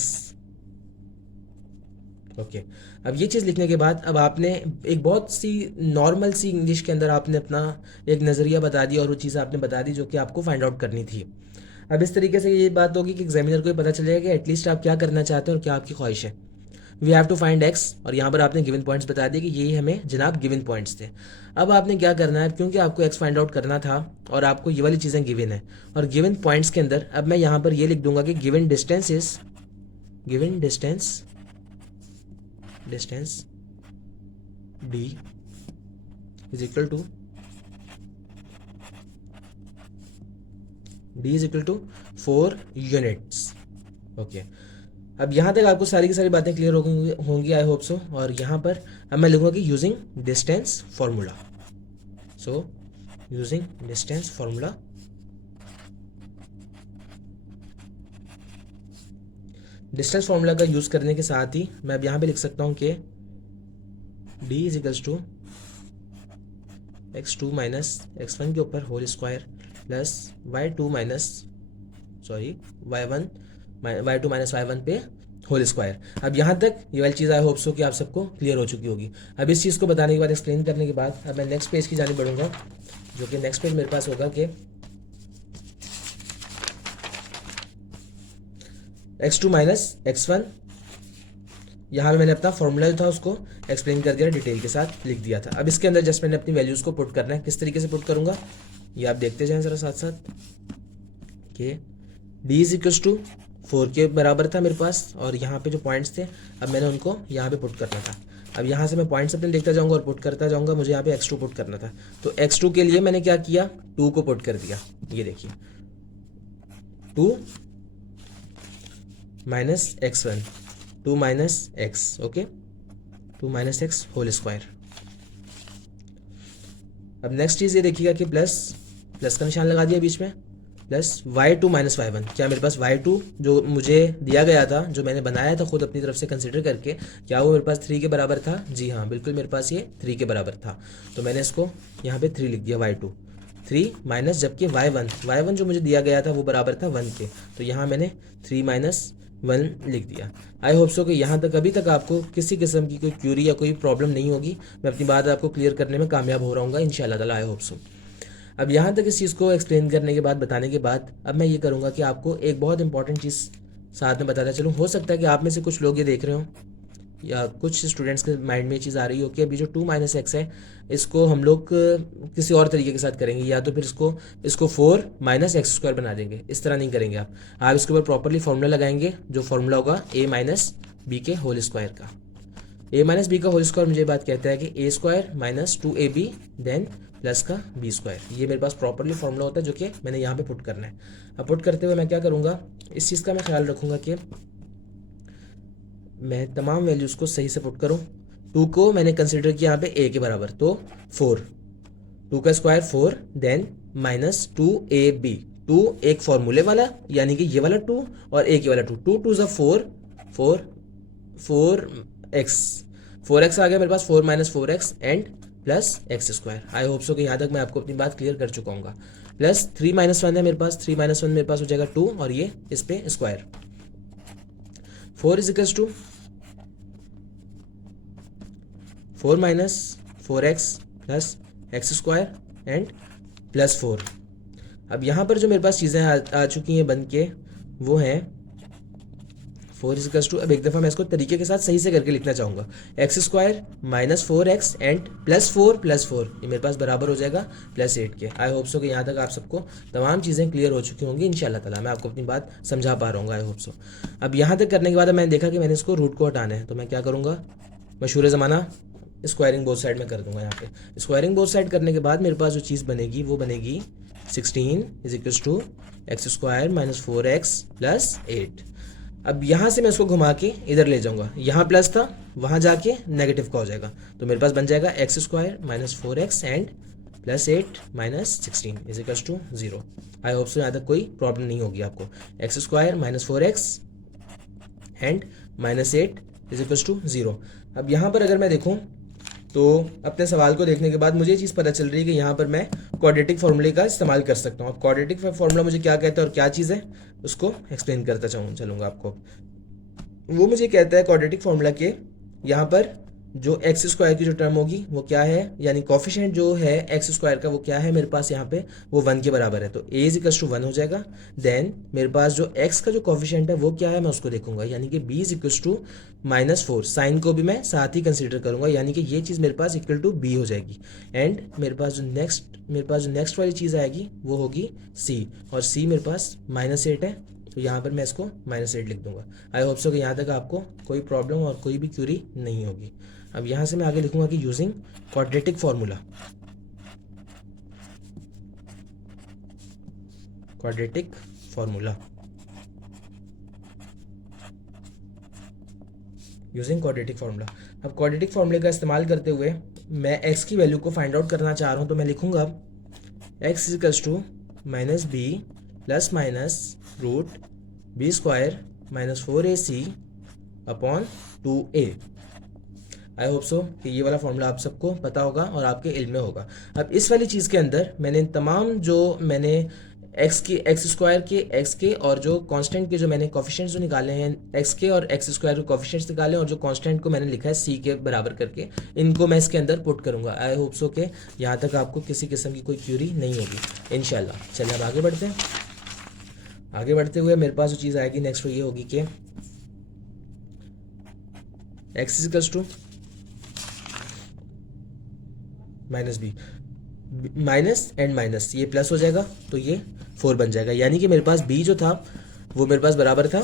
ओके अब ये चीज़ लिखने के बाद अब आपने एक बहुत सी नॉर्मल सी इंग्लिश के अंदर आपने अपना एक नज़रिया बता दिया और वो चीज़ आपने बता दी जो कि आपको फाइंड आउट करनी थी। अब इस तरीके से ये बात होगी कि एग्जामिनर को पता चलेगा कि एटलीस्ट आप क्या करना चाहते हैं और क्या आपकी ख्वाहिश है। We have to find x और यहाँ पर आपने गिवन पॉइंट्स बता दिए कि ये हमें जनाब गिवन पॉइंट्स थे। अब आपने क्या करना है, क्योंकि आपको एक्स फाइंड आउट करना था और आपको ये वाली चीज़ें गिवन है और गिवन पॉइंट्स के अंदर अब मैं यहाँ पर ये लिख दूंगा कि given distance d is equal to 4 units. Okay अब यहाँ तक आपको सारी की सारी बातें क्लियर होंगी आई होप सो। और यहाँ पर अब मैं लिखूंगा कि using distance formula. So using distance formula का यूज करने के साथ ही मैं अब यहाँ पे लिख सकता हूँ कि d is equals to x2 minus x1 के ऊपर whole square plus y2 minus y1 पे होल स्क्वायर। अब यहाँ तक ये वाली चीज़ आई होप सो कि आप सबको क्लियर हो चुकी होगी। अब इस चीज़ को बताने के बाद, एक्सप्लेन करने के बाद, अब मैं नेक्स्ट पेज की जाने बढ़ूंगा, जो कि नेक्स्ट पेज मेरे पास होगा कि x2 माइनस x1। यहाँ पे मैंने अपना फॉर्मूला जो था उसको एक्सप्लेन कर दिया, डिटेल के साथ लिख दिया था। अब इसके अंदर जस्ट मैंने अपनी वैल्यूज़ को पुट करना है। किस तरीके से पुट करूँगा ये आप देखते जाएं ज़रा साथ साथ कि d इज इक्वल्स टू 4 के बराबर था मेरे पास और यहाँ पे जो पॉइंट्स थे अब मैंने उनको यहाँ पे पुट करना था। अब यहाँ से मैं पॉइंट्स अपने लिखता जाऊँगा और पुट करता जाऊँगा। मुझे यहाँ पे x2 पुट करना था, तो x2 के लिए मैंने क्या किया, 2 को पुट कर दिया। ये देखिए 2 minus x1, 2 minus x, okay 2 minus x whole square. अब नेक्स्ट चीज़ ये देखिएगा कि प्लस का निशान लगा दिया बीच में, प्लस y2 माइनस y1। क्या मेरे पास y2 जो मुझे दिया गया था, जो मैंने बनाया था खुद अपनी तरफ से कंसिडर करके, क्या वो मेरे पास 3 के बराबर था? जी हाँ बिल्कुल मेरे पास ये 3 के बराबर था। तो मैंने इसको यहाँ पे 3 लिख दिया, y2 3 माइनस, जबकि y1 जो मुझे दिया गया था वो बराबर था 1 के, तो यहाँ मैंने 3 माइनस 1 लिख दिया। आई होप सो कि यहाँ तक अभी तक आपको किसी किस्म की कोई क्यूरी या कोई प्रॉब्लम नहीं होगी। मैं अपनी बात आपको क्लियर करने में कामयाब हो रहा हूँ इंशाल्लाह ताला, आई होप सो। अब यहाँ तक इस चीज़ को एक्सप्लेन करने के बाद, बताने के बाद, अब मैं ये करूँगा कि आपको एक बहुत इंपॉर्टेंट चीज़ साथ में बताता चलूँ। हो सकता है कि आप में से कुछ लोग ये देख रहे हो या कुछ स्टूडेंट्स के माइंड में ये चीज़ आ रही हो कि अभी जो 2 माइनस एक्स है इसको हम लोग किसी और तरीके के साथ करेंगे, या तो फिर इसको 4 माइनस एक्स स्क्वायर बना देंगे। इस तरह नहीं करेंगे आप इसके ऊपर प्रॉपरली फॉर्मूला लगाएंगे, जो फॉर्मूला होगा a माइनस बी के होल स्क्वायर का। a माइनस बी का होल स्क्वायर मुझे बात कहता है कि a square minus 2ab then plus का b स्क्वायर। ये मेरे पास प्रॉपरली फॉर्मूला होता है जो कि मैंने यहाँ पे पुट करना है। अब पुट करते हुए मैं क्या करूँगा, इस चीज़ का मैं ख्याल रखूँगा कि मैं तमाम वैल्यूज़ को सही से पुट करूँ। 2 को मैंने कंसिडर किया यहाँ पे a के बराबर, तो 4, 2 का स्क्वायर 4 देन माइनस 2ab। 2 एक फॉर्मूले वाला यानी कि ये वाला 2 और a के वाला 2, 2 2 ज़ा 4x आ गया मेरे पास, 4 minus 4x and plus x square. I hope so कि यहाँ तक मैं आपको अपनी बात क्लियर कर चुका हूँ। प्लस 3 माइनस 1 है मेरे पास, 3 माइनस 1 मेरे पास हो जाएगा 2 और ये इस पे square. 4 is equals to 4 minus 4x plus x square and plus 4। अब यहाँ पर जो मेरे पास चीज़ें आ चुकी हैं बन के, वो हैं 4 इजिकल्स टू, अब एक दफ़ा मैं इसको तरीके के साथ सही से करके लिखना चाहूँगा, x square minus 4x and +4 ये मेरे पास बराबर हो जाएगा +8 के। आई होप सो कि यहाँ तक आप सबको तमाम चीज़ें क्लियर हो चुकी होंगी इंशाल्लाह ताला। मैं आपको अपनी बात समझा पा रहा हूँ, आई होप सो। अब यहाँ तक करने के बाद मैंने देखा कि मैंने इसको रूट को हटाना है, तो मैं क्या करूँगा, मशहूर ज़माना स्क्वायरिंग बोथ साइड में कर दूंगा। यहाँ पे स्क्वायरिंग बोथ साइड करने के बाद मेरे पास जो चीज़ बनेगी वो बनेगी 16 equals to x square minus 4x + 8। अब यहाँ से मैं इसको घुमा के इधर ले जाऊँगा, यहाँ प्लस था वहाँ जाके नेगेटिव का हो जाएगा, तो मेरे पास बन जाएगा x square minus 4x and +8 minus 16 equals to 0। I hope so यहाँ तक कोई प्रॉब्लम नहीं होगी आपको। X square minus 4x and -8 equals to 0। अब यहाँ पर अगर मैं देखूँ तो अपने सवाल को देखने के बाद मुझे ये चीज़ पता चल रही है कि यहाँ पर मैं क्वाड्रेटिक फार्मूले का इस्तेमाल कर सकता हूँ। अब क्वाड्रेटिक फार्मूला मुझे क्या कहता है और क्या चीज़ है उसको एक्सप्लेन करता चलूँगा आपको। वो मुझे कहता है क्वाड्रेटिक फार्मूला के यहाँ पर जो एक्स स्क्वायर की जो टर्म होगी वो क्या है, यानी कोफिशिएंट जो है एक्स स्क्वायर का वो क्या है मेरे पास यहाँ पे, वो 1 के बराबर है, तो a इजिकल्स टू 1 हो जाएगा। देन मेरे पास जो x का जो कोफिशिएंट है वो क्या है मैं उसको देखूंगा, यानी कि b इजिकल्स टू -4। साइन को भी मैं साथ ही कंसीडर करूंगा, यानी कि ये चीज़ मेरे पास इक्वल टू b हो जाएगी। एंड मेरे पास जो नेक्स्ट वाली चीज़ आएगी वो होगी c, और c मेरे पास -8 है, तो यहाँ पर मैं इसको -8 लिख दूंगा। आई होप सो कि यहाँ तक आपको कोई प्रॉब्लम और कोई भी क्यूरी नहीं होगी। अब यहाँ से मैं आगे लिखूंगा कि using quadratic formula, using quadratic formula. अब क्वाड्रेटिक फार्मूले का इस्तेमाल करते हुए मैं x की वैल्यू को फाइंड आउट करना चाह रहा हूँ, तो मैं लिखूंगा x equals to -b plus minus root b square minus 4ac upon 2a। I hope so कि ये वाला फॉर्मूला आप सबको पता होगा और आपके इल्म में होगा। अब इस वाली चीज़ के अंदर मैंने तमाम जो मैंने एक्स स्क्वायर के एक्स के और जो कांस्टेंट के जो मैंने कोफिशिएंट्स जो निकाले हैं, एक्स के और एक्स स्क्वायर के कोफिशिएंट्स निकाले, और जो कांस्टेंट को मैंने लिखा है सी के बराबर करके, इनको मैं इसके अंदर पुट करूंगा। आई होप सो कि यहाँ तक आपको किसी किस्म की कोई क्यूरी नहीं होगी इंशाल्लाह। चलिए अब आगे बढ़ते हैं। आगे बढ़ते हुए मेरे पास जो चीज़ आएगी नेक्स्ट वो ये होगी कि x equals to -b, minus and minus ये प्लस हो जाएगा तो ये 4 बन जाएगा, यानी कि मेरे पास b जो था वो मेरे पास बराबर था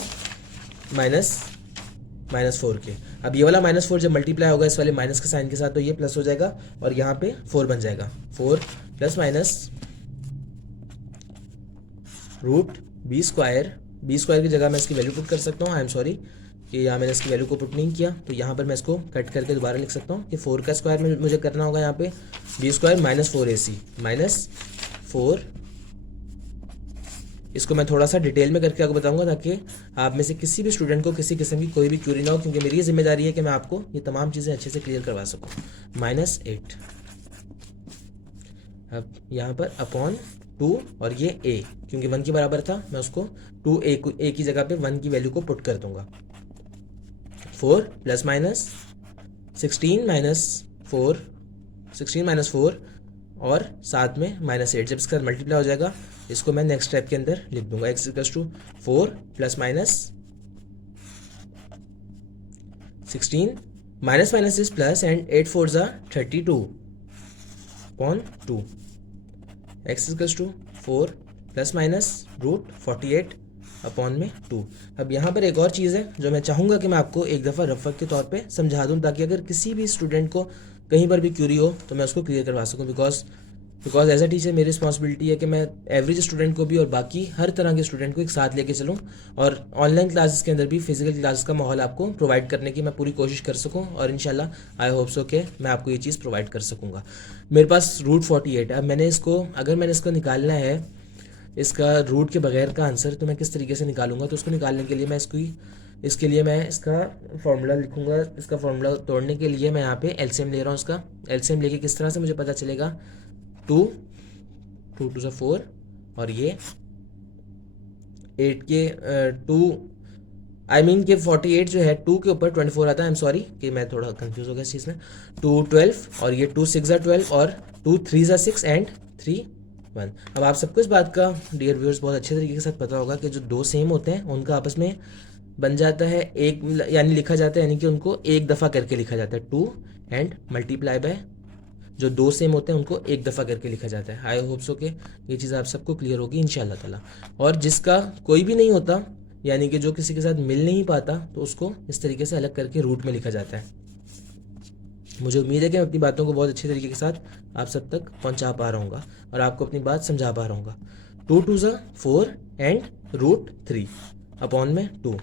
-4 के। अब ये वाला -4 जब मल्टीप्लाई होगा इस वाले माइनस के साइन के साथ तो ये प्लस हो जाएगा और यहाँ पे 4 बन जाएगा। 4 plus minus root b square की जगह मैं इसकी वैल्यू पुट कर सकता हूँ। आई एम सॉरी कि यहाँ मैंने इसकी वैल्यू को पुट नहीं किया, तो यहाँ पर मैं इसको कट करके दोबारा लिख सकता हूँ कि 4 का स्क्वायर में मुझे करना होगा यहाँ पे b स्क्वायर माइनस 4ac -4। इसको मैं थोड़ा सा डिटेल में करके आपको बताऊंगा ताकि आप में से किसी भी स्टूडेंट को किसी किस्म की कोई भी क्यूरी ना हो, क्योंकि मेरी ये जिम्मेदारी है कि मैं आपको ये तमाम चीज़ें अच्छे से क्लियर करवा सकूँ। -8 अब यहाँ पर अपॉन 2 और ये a क्योंकि 1 के बराबर था मैं उसको 2a की जगह पे 1 की वैल्यू को पुट कर दूंगा। 4 प्लस माइनस 16 माइनस 4 और साथ में -8, जब इसका मल्टीप्लाई हो जाएगा इसको मैं नेक्स्ट स्टेप के अंदर लिख दूंगा। x equals to 4 plus minus 16 minus is plus and 8 4 ज़ा 32 upon 2। x equals to 4 plus minus root 48 upon में 2। अब यहाँ पर एक और चीज़ है जो मैं चाहूँगा कि मैं आपको एक दफ़ा रफक के तौर पे समझा दूँ, ताकि अगर किसी भी स्टूडेंट को कहीं पर भी क्यूरी हो तो मैं उसको क्लियर करवा सकूँ। बिकॉज एज अ टीचर मेरी रिस्पॉन्सिबिलिटी है कि मैं एवरेज स्टूडेंट को भी और बाकी हर तरह के स्टूडेंट को एक साथ लेके चलूँ, और ऑनलाइन क्लासेस के अंदर भी फिजिकल क्लासेस का माहौल आपको प्रोवाइड करने की मैं पूरी कोशिश कर सकूँ, और इंशाल्लाह आई होप सो के मैं आपको ये चीज़ प्रोवाइड कर सकूँगा। मेरे पास रूट 48 है। अब अगर मैंने इसको निकालना है इसका रूट के बगैर का आंसर, तो मैं किस तरीके से निकालूंगा, तो उसको निकालने के लिए मैं इसका फार्मूला लिखूंगा। इसका फार्मूला तोड़ने के लिए मैं यहाँ पे एलसीएम ले रहा हूँ। इसका एलसीएम लेके किस तरह से मुझे पता चलेगा, 2 2 2 4 और ये 8 के 2 आई मीन के 48 जो है 2 के ऊपर 24 आता है। आई एम सॉरी कि मैं थोड़ा कंफ्यूज हो गया इस चीज़ में। 2 12 और ये 2 6 12 और 2 3 6 एंड 3 1। अब आप सबको इस बात का डियर व्यूअर्स बहुत अच्छे तरीके के साथ पता होगा कि जो दो सेम होते हैं उनका आपस में बन जाता है एक, यानी लिखा जाता है, यानी कि उनको एक दफ़ा करके लिखा जाता है, 2 एंड मल्टीप्लाई बाय, जो दो सेम होते हैं उनको एक दफ़ा करके लिखा जाता है। आई होप सो के ये चीज़ आप सबको क्लियर होगी इंशाल्लाह ताला। और जिसका कोई भी नहीं होता, यानी कि जो किसी के साथ मिल नहीं पाता, तो उसको इस तरीके से अलग करके रूट में लिखा जाता है। मुझे उम्मीद है कि मैं अपनी बातों को बहुत अच्छे तरीके के साथ आप सब तक पहुंचा पा रहा हूँ और आपको अपनी बात समझा पा रहा हूँ। 2 2 ज़ा 4 एंड रूट 3 अपॉन में 2।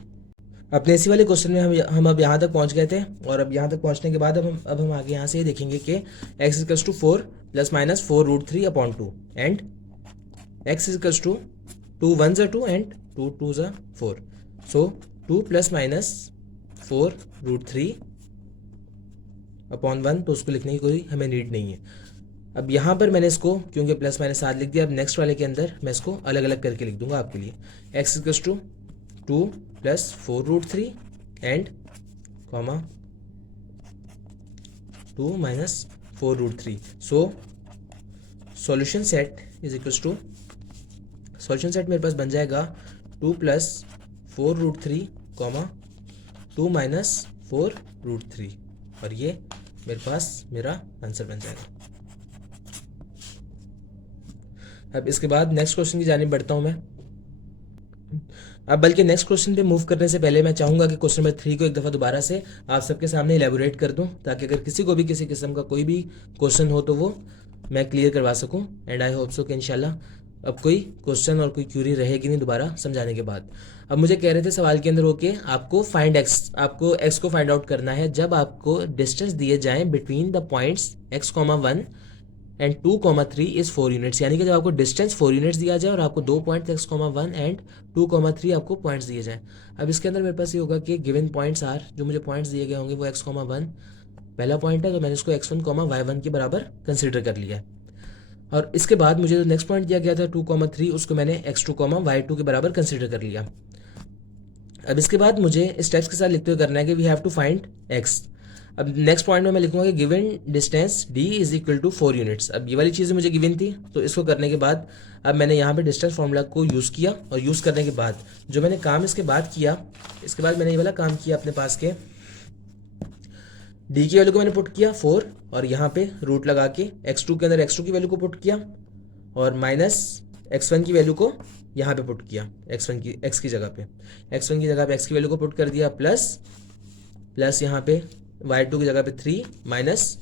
अपने इसी वाले क्वेश्चन में हम अब यहाँ तक पहुँच गए थे, और अब यहाँ तक पहुँचने के बाद अब हम आगे यहाँ से ये देखेंगे कि x equals to 4 plus minus 4 root 3 upon 2 and x equals to 2 1 ज़ा 2 एंड 2 2 ज़ा 4। So 2 plus minus 4 root 3 upon 1, तो उसको लिखने की कोई हमें नीड नहीं है। अब यहाँ पर मैंने इसको क्योंकि प्लस माइनस 7 लिख दिया, अब नेक्स्ट वाले के अंदर मैं इसको अलग अलग करके लिख दूंगा आपके लिए। x equals to 2 plus 4 root 3 and comma 2 minus 4 root 3। So solution set is equals to, solution set मेरे पास बन जाएगा 2 plus 4 root 3 comma 2 minus 4 root 3, और ये मेरे पास मेरा आंसर बन जाएगा। अब इसके बाद नेक्स्ट क्वेश्चन की जानिब बढ़ता हूं मैं। अब बल्कि नेक्स्ट क्वेश्चन पे मूव करने से पहले मैं चाहूंगा कि क्वेश्चन नंबर 3 को एक दफ़ा दोबारा से आप सबके सामने इलेबोरेट कर दूं, ताकि अगर किसी को भी किसी किस्म का कोई भी क्वेश्चन हो तो वो मैं क्लियर करवा सकूं। एंड आई होप सो कि इंशाल्लाह अब कोई क्वेश्चन और कोई क्यूरी रहेगी नहीं दोबारा समझाने के बाद। अब मुझे कह रहे थे सवाल के अंदर होके आपको एक्स को फाइंड आउट करना है जब आपको डिस्टेंस दिए जाएं between the points x, 1 and 2, 3 is 4 units, यानी कि जब आपको डिस्टेंस 4 यूनिट्स दिया जाए और आपको 2 पॉइंट x, 1 एंड 2, 3 आपको पॉइंट्स दिए जाएं। अब इसके अंदर मेरे पास ये होगा कि गिवन पॉइंट्स आर, जो मुझे पॉइंट्स दिए गए होंगे वो x, 1 पहला पॉइंट है, तो मैंने इसको x1, y1 के बराबर कंसिडर कर लिया है। और इसके बाद मुझे जो नेक्स्ट पॉइंट दिया गया था 2, 3, उसको मैंने x2, y2 के बराबर कंसिडर कर लिया। अब इसके बाद मुझे स्टेप्स के साथ लिखते हुए करना है कि we have to find x। अब नेक्स्ट पॉइंट में मैं लिखूंगा कि given distance d is equal to 4 units. अब ये वाली चीज़ें मुझे गिवन थी, तो इसको करने के बाद अब मैंने यहाँ पे डिस्टेंस फॉर्मूला को यूज़ किया, और यूज़ करने के बाद जो मैंने काम इसके बाद किया, इसके बाद मैंने ये वाला काम किया अपने पास के d की वैल्यू को मैंने पुट किया 4, और यहाँ पे रूट लगा के x2 के अंदर x2 की वैल्यू को पुट किया, और माइनस x1 की वैल्यू को यहाँ पे पुट किया, x की जगह पे x की वैल्यू को पुट कर दिया, प्लस यहाँ पे y2 की जगह पे 3 माइनस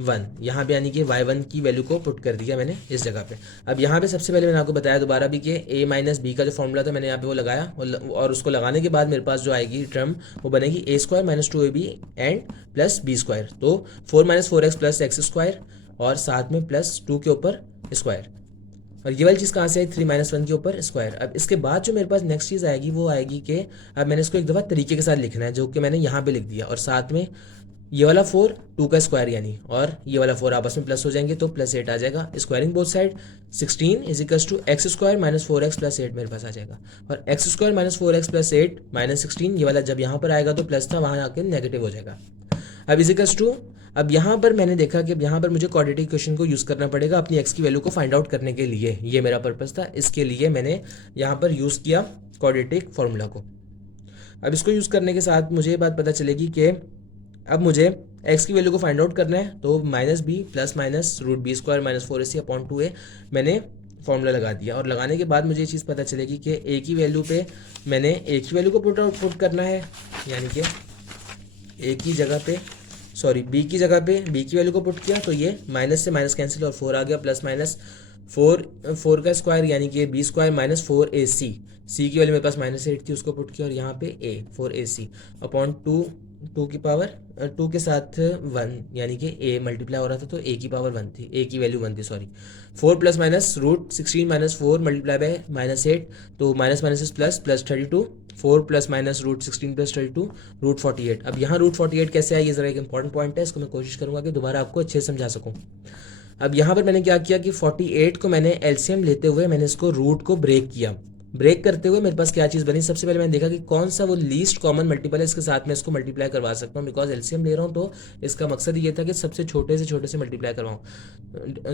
1 यहाँ पे, यानी कि y1 की वैल्यू को पुट कर दिया मैंने इस जगह पे। अब यहाँ पे सबसे पहले मैंने आपको बताया दोबारा भी कि a माइनस बी का जो फॉर्मूला था मैंने यहाँ पे वो लगाया, और उसको लगाने के बाद मेरे पास जो आएगी टर्म वो बनेगी a² minus 2ab and plus b²। तो 4 माइनस 4x प्लस x², और साथ में प्लस 2 के ऊपर स्क्वायर, और ये वाली चीज़ कहाँ से आई 3 माइनस 1 के ऊपर स्क्वायर। अब इसके बाद जो मेरे पास नेक्स्ट चीज़ आएगी वो आएगी कि अब मैंने इसको एक दफ़ा तरीके के साथ लिखना है, जो कि मैंने यहाँ पे लिख दिया, और साथ में ये वाला 4 2 का स्क्वायर यानी, और ये वाला 4 आपस में प्लस हो जाएंगे तो प्लस 8 आ जाएगा। Squaring both side 16 is equals to x² minus 4x plus 8 मेरे पास आ जाएगा, और x² minus 4x plus 8 minus 16 ये वाला जब यहाँ पर आएगा तो प्लस था, वहाँ आके नेगेटिव हो जाएगा। अब इज इक्वल्स टू, अब यहाँ पर मैंने देखा कि अब यहाँ पर मुझे क्वाड्रेटिक इक्वेशन को यूज़ करना पड़ेगा अपनी x की वैल्यू को फाइंड आउट करने के लिए, ये मेरा पर्पस था, इसके लिए मैंने यहाँ पर यूज़ किया क्वाड्रेटिक फार्मूला को। अब इसको यूज़ करने के साथ मुझे ये बात पता चलेगी कि अब मुझे x की वैल्यू को फाइंड आउट करना है, तो minus b plus minus root b² minus 4ac upon 2a मैंने फॉर्मूला लगा दिया, और लगाने के बाद मुझे ये चीज़ पता चलेगी कि a की वैल्यू पे मैंने a की वैल्यू को पुट करना है, यानी कि a की जगह पे b की जगह पे b की वैल्यू को पुट किया, तो ये माइनस से माइनस कैंसिल और 4 आ गया, प्लस माइनस 4 का स्क्वायर यानी कि b² माइनस 4ac, c की वैल्यू मेरे पास माइनस 8 थी उसको पुट किया, और यहाँ पे a 4ac अपॉन 2 की पावर 2 के साथ 1 यानी कि a मल्टीप्लाई हो रहा था तो a की पावर 1 थी, a की वैल्यू 1 थी, 4 plus minus root 16 minus 4 multiply by minus 8, तो minus minus plus 32, 4 plus minus root 16 plus 32 root 48। अब यहाँ रूट 48 कैसे आया, ये जरा एक इंपॉर्टेंट पॉइंट है, इसको मैं कोशिश करूंगा कि दोबारा आपको अच्छे से समझा सकूं। अब यहाँ पर मैंने क्या किया कि 48 को मैंने एलसीएम लेते हुए मैंने इसको रूट को ब्रेक किया, ब्रेक करते हुए मेरे पास क्या चीज़ बनी, सबसे पहले मैंने देखा कि कौन सा वो लीस्ट कॉमन मल्टीपल है, इसके साथ में इसको मल्टीप्लाई करवा सकता हूँ। बिकॉज एलसीएम ले रहा हूँ तो इसका मकसद ये था कि सबसे छोटे से मल्टीप्लाई करवाऊँ,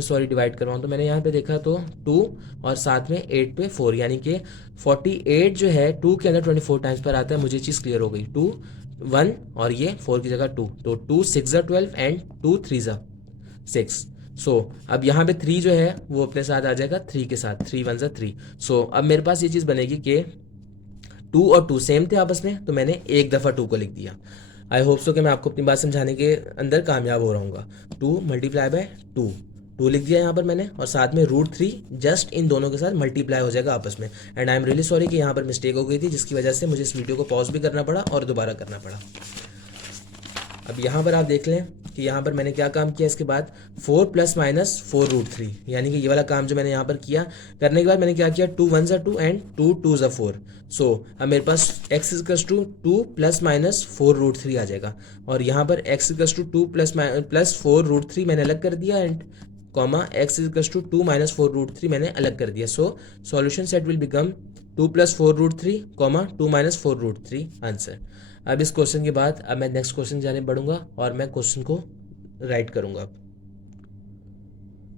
सॉरी डिवाइड करवाऊँ। तो मैंने यहाँ पे देखा तो 2 और साथ में 8 पे 4, यानी कि 48 जो है 2 के अंदर 24 टाइम्स पर आता है। मुझे चीज़ क्लियर हो गई, 2 1 और ये 4 की जगह 2, तो 2 6 12 एंड 2 3 6। सो अब यहाँ पे 3 जो है वो अपने साथ आ जाएगा 3 के साथ, 3 1 3। सो अब मेरे पास ये चीज़ बनेगी कि 2 और 2 सेम थे आपस में, तो मैंने एक दफ़ा 2 को लिख दिया। आई होप सो कि मैं आपको अपनी बात समझाने के अंदर कामयाब हो रहा हूँ। 2 मल्टीप्लाई बाय 2 लिख दिया यहाँ पर मैंने, और साथ में √3 जस्ट इन दोनों के साथ मल्टीप्लाई हो जाएगा आपस में। And I am really sorry कि यहाँ पर मिस्टेक हो गई थी, जिसकी वजह से मुझे इस वीडियो को पॉज भी करना पड़ा और दोबारा करना पड़ा। अब यहाँ पर आप देख लें कि यहाँ पर मैंने क्या काम किया। इसके बाद 4 ± 4 √3, यानी कि ये वाला काम जो मैंने यहाँ पर किया, करने के बाद मैंने क्या किया, 2 1 2 एंड 2 2 4। सो अब मेरे पास x = 2 ± 4 √3 आ जाएगा, और यहाँ पर x = 2 + 4 √3 मैंने अलग कर दिया, एंड कॉमा x = 2 - 4 √3 मैंने अलग कर दिया। सो solution set will become 2 + 4 √3, 2 - 4 √3 answer. अब इस क्वेश्चन के बाद अब मैं नेक्स्ट क्वेश्चन जाने बढ़ूंगा और मैं क्वेश्चन को राइट करूंगा।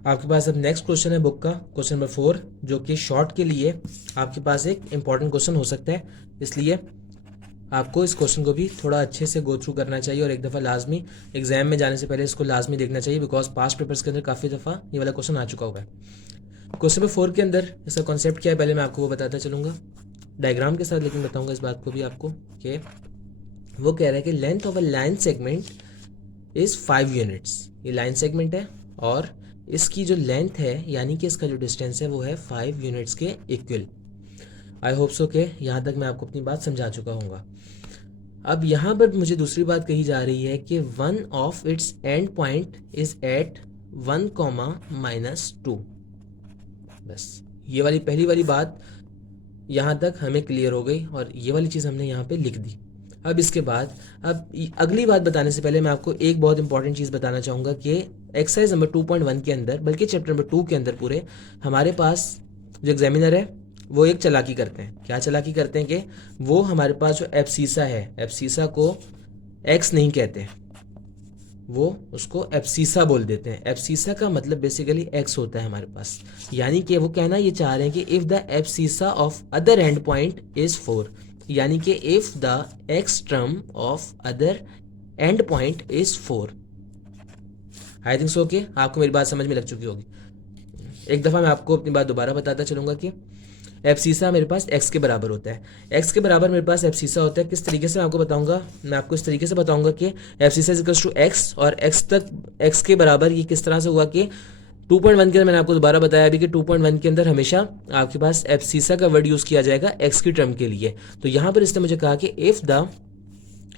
आपके पास अब नेक्स्ट क्वेश्चन है बुक का, क्वेश्चन नंबर 4, जो कि शॉर्ट के लिए आपके पास एक इंपॉर्टेंट क्वेश्चन हो सकता है, इसलिए आपको इस क्वेश्चन को भी थोड़ा अच्छे से गो थ्रू करना चाहिए और एक दफ़ा लाजमी एग्जाम में जाने से पहले इसको लाजमी देखना चाहिए, बिकॉज पास्ट पेपर्स के अंदर काफ़ी दफ़ा ये वाला क्वेश्चन आ चुका हुआ है। क्वेश्चन नंबर 4 के अंदर इसका कॉन्सेप्ट क्या है पहले मैं आपको वो बताता चलूँगा डायग्राम के साथ, लेकिन बताऊँगा इस बात को भी आपको कि वो कह रहा है कि length of a line segment is 5 units. ये लाइन सेगमेंट है और इसकी जो लेंथ है, यानी कि इसका जो डिस्टेंस है, वो है 5 यूनिट्स के इक्वल। आई होप सो के यहाँ तक मैं आपको अपनी बात समझा चुका हूँ। अब यहाँ पर मुझे दूसरी बात कही जा रही है कि one of its end point is at 1, -2। बस ये वाली पहली वाली बात यहाँ तक हमें क्लियर हो गई और ये वाली चीज़ हमने यहाँ पे लिख दी। अब इसके बाद अब अगली बात बताने से पहले मैं आपको एक बहुत इंपॉर्टेंट चीज़ बताना चाहूँगा कि एक्सरसाइज नंबर 2.1 के अंदर, बल्कि चैप्टर नंबर 2 के अंदर पूरे, हमारे पास जो एग्जामिनर है वो एक चालाकी करते हैं। क्या चालाकी करते हैं कि वो हमारे पास जो एब्सिसा है, एब्सिसा को एक्स नहीं कहते, वो उसको एब्सिसा बोल देते हैं। एब्सिसा का मतलब बेसिकली एक्स होता है हमारे पास, यानी कि वो कहना ये चाह रहे हैं कि if the abscissa of other end point is 4, यानी कि if the x term of other end point is 4। I think so कि आपको मेरी बात समझ में लग चुकी होगी। एक दफ़ा मैं आपको अपनी बात दोबारा बताता चलूँगा कि एब्सिसा मेरे पास x के बराबर होता है। x के बराबर मेरे पास एब्सिसा होता है। किस तरीके से मैं आपको बताऊंगा, मैं आपको इस तरीके से बताऊंगा कि एब्सिसा = x, और x के बराबर ये किस तरह से हुआ कि 2.1 के अंदर मैंने आपको दोबारा बताया अभी कि 2.1 के अंदर हमेशा आपके पास एब्सिसा का वर्ड यूज़ किया जाएगा x की टर्म के लिए। तो यहाँ पर इसने मुझे कहा कि if the